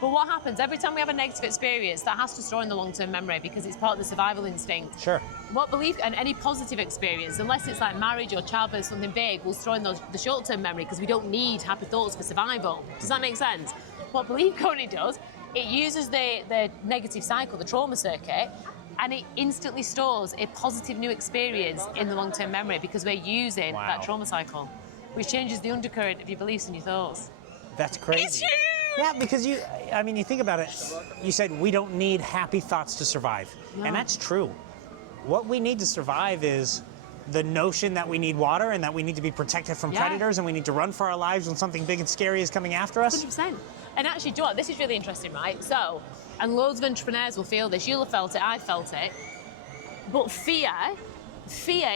But what happens, every time we have a negative experience, that has to store in the long-term memory because it's part of the survival instinct. Sure. What belief, and any positive experience, unless it's like marriage or childbirth, something big, will store in the short-term memory because we don't need happy thoughts for survival. Does that make sense? What belief coding does, it uses the negative cycle, the trauma circuit, and it instantly stores a positive new experience in the long-term memory because we're using that trauma cycle, which changes the undercurrent of your beliefs and your thoughts. That's crazy. It's huge! Yeah, because you think about it, you said we don't need happy thoughts to survive. No. And that's true. What we need to survive is the notion that we need water and that we need to be protected from predators and we need to run for our lives when something big and scary is coming after us. 100%. And actually, do you know what? This is really interesting, right? So, and loads of entrepreneurs will feel this. You'll have felt it, I've felt it. But fear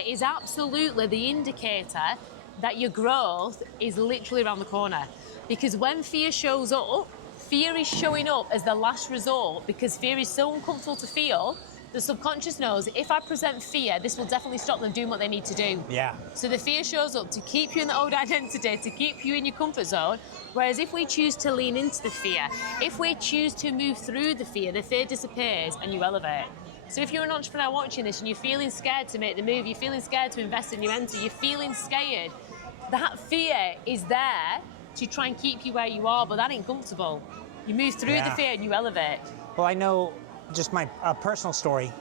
is absolutely the indicator that your growth is literally around the corner. Because when fear shows up, fear is showing up as the last resort because fear is so uncomfortable to feel. The subconscious knows if I present fear, this will definitely stop them doing what they need to do. Yeah. So the fear shows up to keep you in the old identity, to keep you in your comfort zone. Whereas if we choose to lean into the fear, if we choose to move through the fear disappears and you elevate. So if you're an entrepreneur watching this and you're feeling scared to make the move, you're feeling scared to invest in your mentor, you're feeling scared, that fear is there to try and keep you where you are, but that ain't comfortable. You move through the fear and you elevate. Well, I know just my personal story.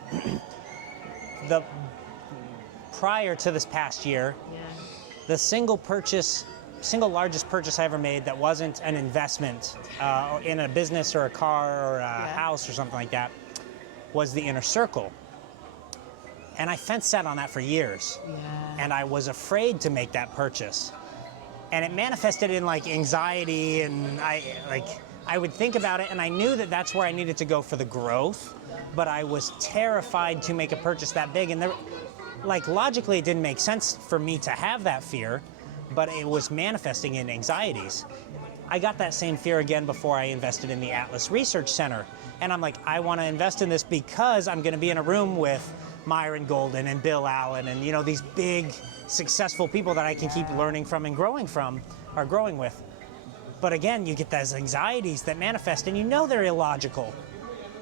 Prior to this past year, the single largest purchase I ever made that wasn't an investment in a business or a car or a house or something like that was the Inner Circle. And I fence-sat on that for years. And I was afraid to make that purchase. And it manifested in like anxiety, and I would think about it, and I knew that that's where I needed to go for the growth, but I was terrified to make a purchase that big, and logically it didn't make sense for me to have that fear, but it was manifesting in anxieties. I got that same fear again before I invested in the Atlas Research Center, and I'm like, I want to invest in this because I'm going to be in a room with Myron Golden and Bill Allen and these big successful people that I can keep learning from and growing with. But again, you get those anxieties that manifest and they're illogical.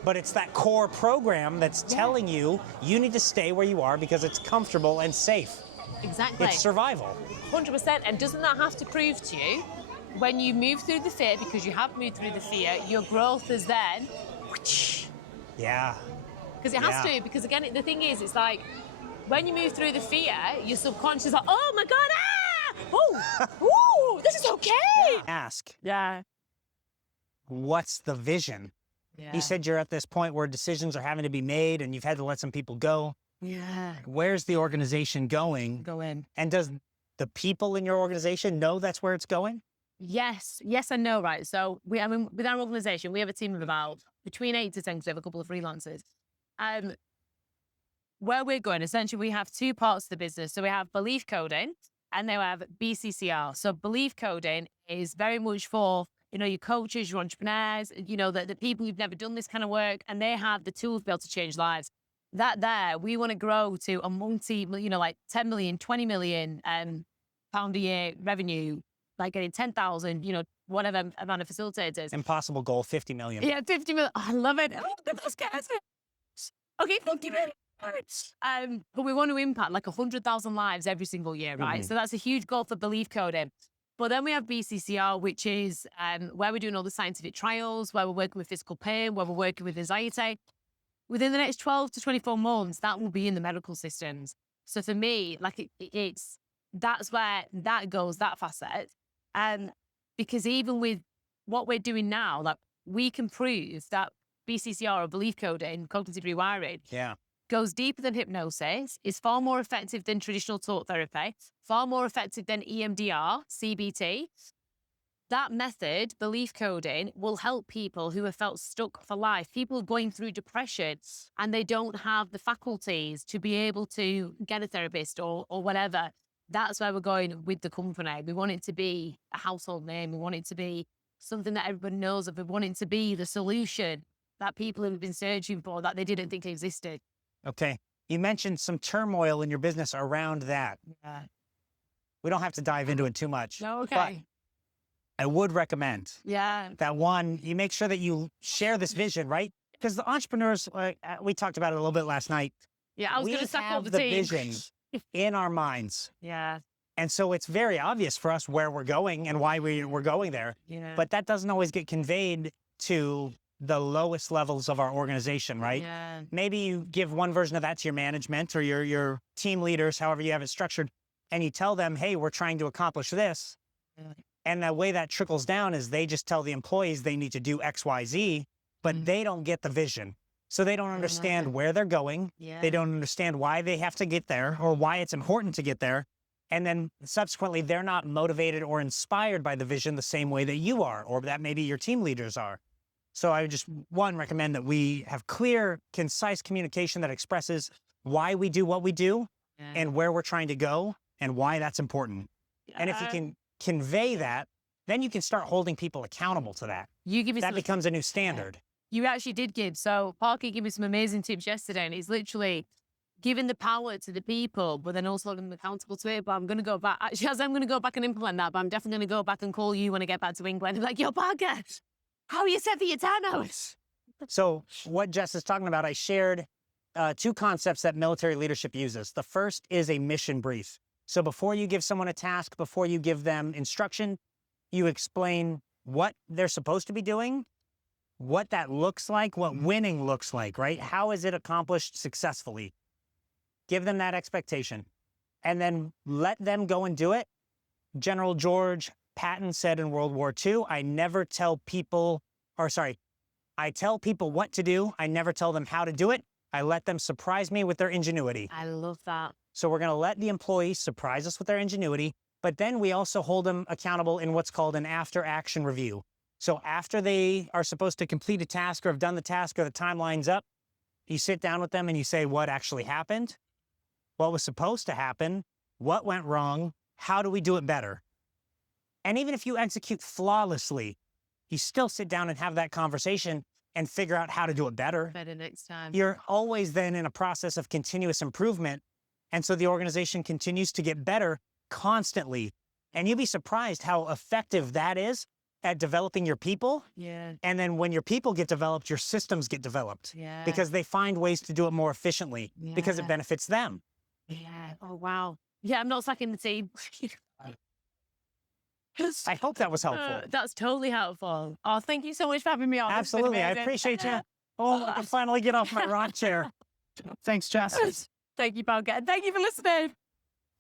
But it's that core program that's telling you need to stay where you are because it's comfortable and safe. Exactly. It's survival. 100%. And doesn't that have to prove to you, when you move through the fear, because you have moved through the fear, your growth is then... Yeah. Because it has to, because again, the thing is, it's like, when you move through the fear, your subconscious is like, oh my God, oh, this is okay. Ask. Yeah. What's the vision? Yeah. You said you're at this point where decisions are having to be made and you've had to let some people go. Yeah. Where's the organization going? Go in. And does the people in your organization know that's where it's going? Yes and no, right? So with our organization, we have a team of about between 8 to 10, because we have a couple of freelancers. Where we're going, essentially, we have two parts of the business. So we have belief coding and then we have BCCR. So belief coding is very much for, your coaches, your entrepreneurs, the people who've never done this kind of work, and they have the tools to be able to change lives. We want to grow to a multi, like 10 million, 20 million pound a year revenue, like getting 10,000, whatever amount of facilitators. Impossible goal, 50 million. Yeah, 50 million. Oh, I love it. Oh, the best guys. Okay, 50 million. But we want to impact like 100,000 lives every single year, right? Mm-hmm. So that's a huge goal for belief coding. But then we have BCCR, which is where we're doing all the scientific trials, where we're working with physical pain, where we're working with anxiety. Within the next 12 to 24 months, that will be in the medical systems. So for me, like that's where that goes, that facet. Because even with what we're doing now, like we can prove that BCCR or belief coding, cognitive rewiring, goes deeper than hypnosis, is far more effective than traditional talk therapy, far more effective than EMDR, CBT. That method, belief coding, will help people who have felt stuck for life, people going through depression, and they don't have the faculties to be able to get a therapist or whatever. That's where we're going with the company. We want it to be a household name. We want it to be something that everybody knows of. We want it to be the solution that people have been searching for that they didn't think existed. Okay. You mentioned some turmoil in your business around that. Yeah. We don't have to dive into it too much. No, okay. But I would recommend that one, you make sure that you share this vision, right? Because the entrepreneurs, we talked about it a little bit last night. Yeah, I was going to suck all the team. vision in our minds. Yeah. And so it's very obvious for us where we're going and why we're going there. Yeah. But that doesn't always get conveyed to the lowest levels of our organization, right? Yeah. Maybe you give one version of that to your management or your team leaders, however you have it structured, and you tell them, hey, we're trying to accomplish this. Yeah. And the way that trickles down is they just tell the employees they need to do X, Y, Z, but they don't get the vision. So they don't understand where they're going. Yeah. They don't understand why they have to get there or why it's important to get there. And then subsequently, they're not motivated or inspired by the vision the same way that you are, or that maybe your team leaders are. So I would just, one, recommend that we have clear, concise communication that expresses why we do what we do and where we're trying to go and why that's important. And if you can convey that, then you can start holding people accountable to that. That becomes a new standard. You actually did give. So Parky gave me some amazing tips yesterday, and it's literally giving the power to the people, but then also holding them accountable to it. But I'm going to go back. Actually, as I'm going to go back and implement that, but I'm definitely going to go back and call you when I get back to England. I'm like, yo, Parker, how are you set for your 10 hours? So what Jess is talking about, I shared 2 concepts that military leadership uses. The first is a mission brief. So before you give someone a task, before you give them instruction, you explain what they're supposed to be doing, what that looks like, what winning looks like, right? How is it accomplished successfully? Give them that expectation and then let them go and do it. General George Patton said in World War II, I tell people what to do. I never tell them how to do it. I let them surprise me with their ingenuity. I love that. So we're going to let the employees surprise us with their ingenuity, but then we also hold them accountable in what's called an after-action review. So after they are supposed to complete a task or have done the task or the timeline's up, you sit down with them and you say what actually happened, what was supposed to happen, what went wrong, how do we do it better? And even if you execute flawlessly, you still sit down and have that conversation and figure out how to do it better. Better next time. You're always then in a process of continuous improvement. And so the organization continues to get better constantly. And you'll be surprised how effective that is at developing your people. Yeah. And then when your people get developed, your systems get developed. Yeah. Because they find ways to do it more efficiently because it benefits them. Yeah. Oh, wow. Yeah, I'm not sacking the team. I hope that was helpful. That's totally helpful. Oh, thank you so much for having me on. Absolutely. I appreciate you. Oh, I can finally get off my rock chair. Thanks, Jess. Thank you, Parker. And thank you for listening.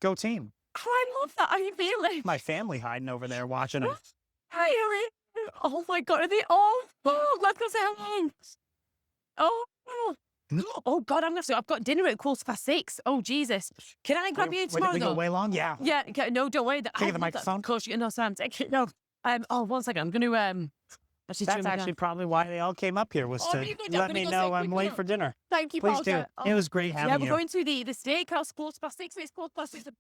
Go team. Oh, I love that. How are you feeling? My family hiding over there watching it. Hi, Harry. Oh, my God. Are they all? Oh, let's go say hello. Oh, God, I've got dinner at 6:15. Oh, Jesus. Can I grab you tomorrow, we go way long? Yeah. Yeah, no, don't worry. Take the microphone. Of course, no, Sam, take it. No. 1 second. I'm going to, That's actually probably why they all came up here, was to let me know I'm late for dinner. Thank you, Please do. Parker. It was great having you. Yeah, we're going to the steakhouse 6:15. It's 6:15.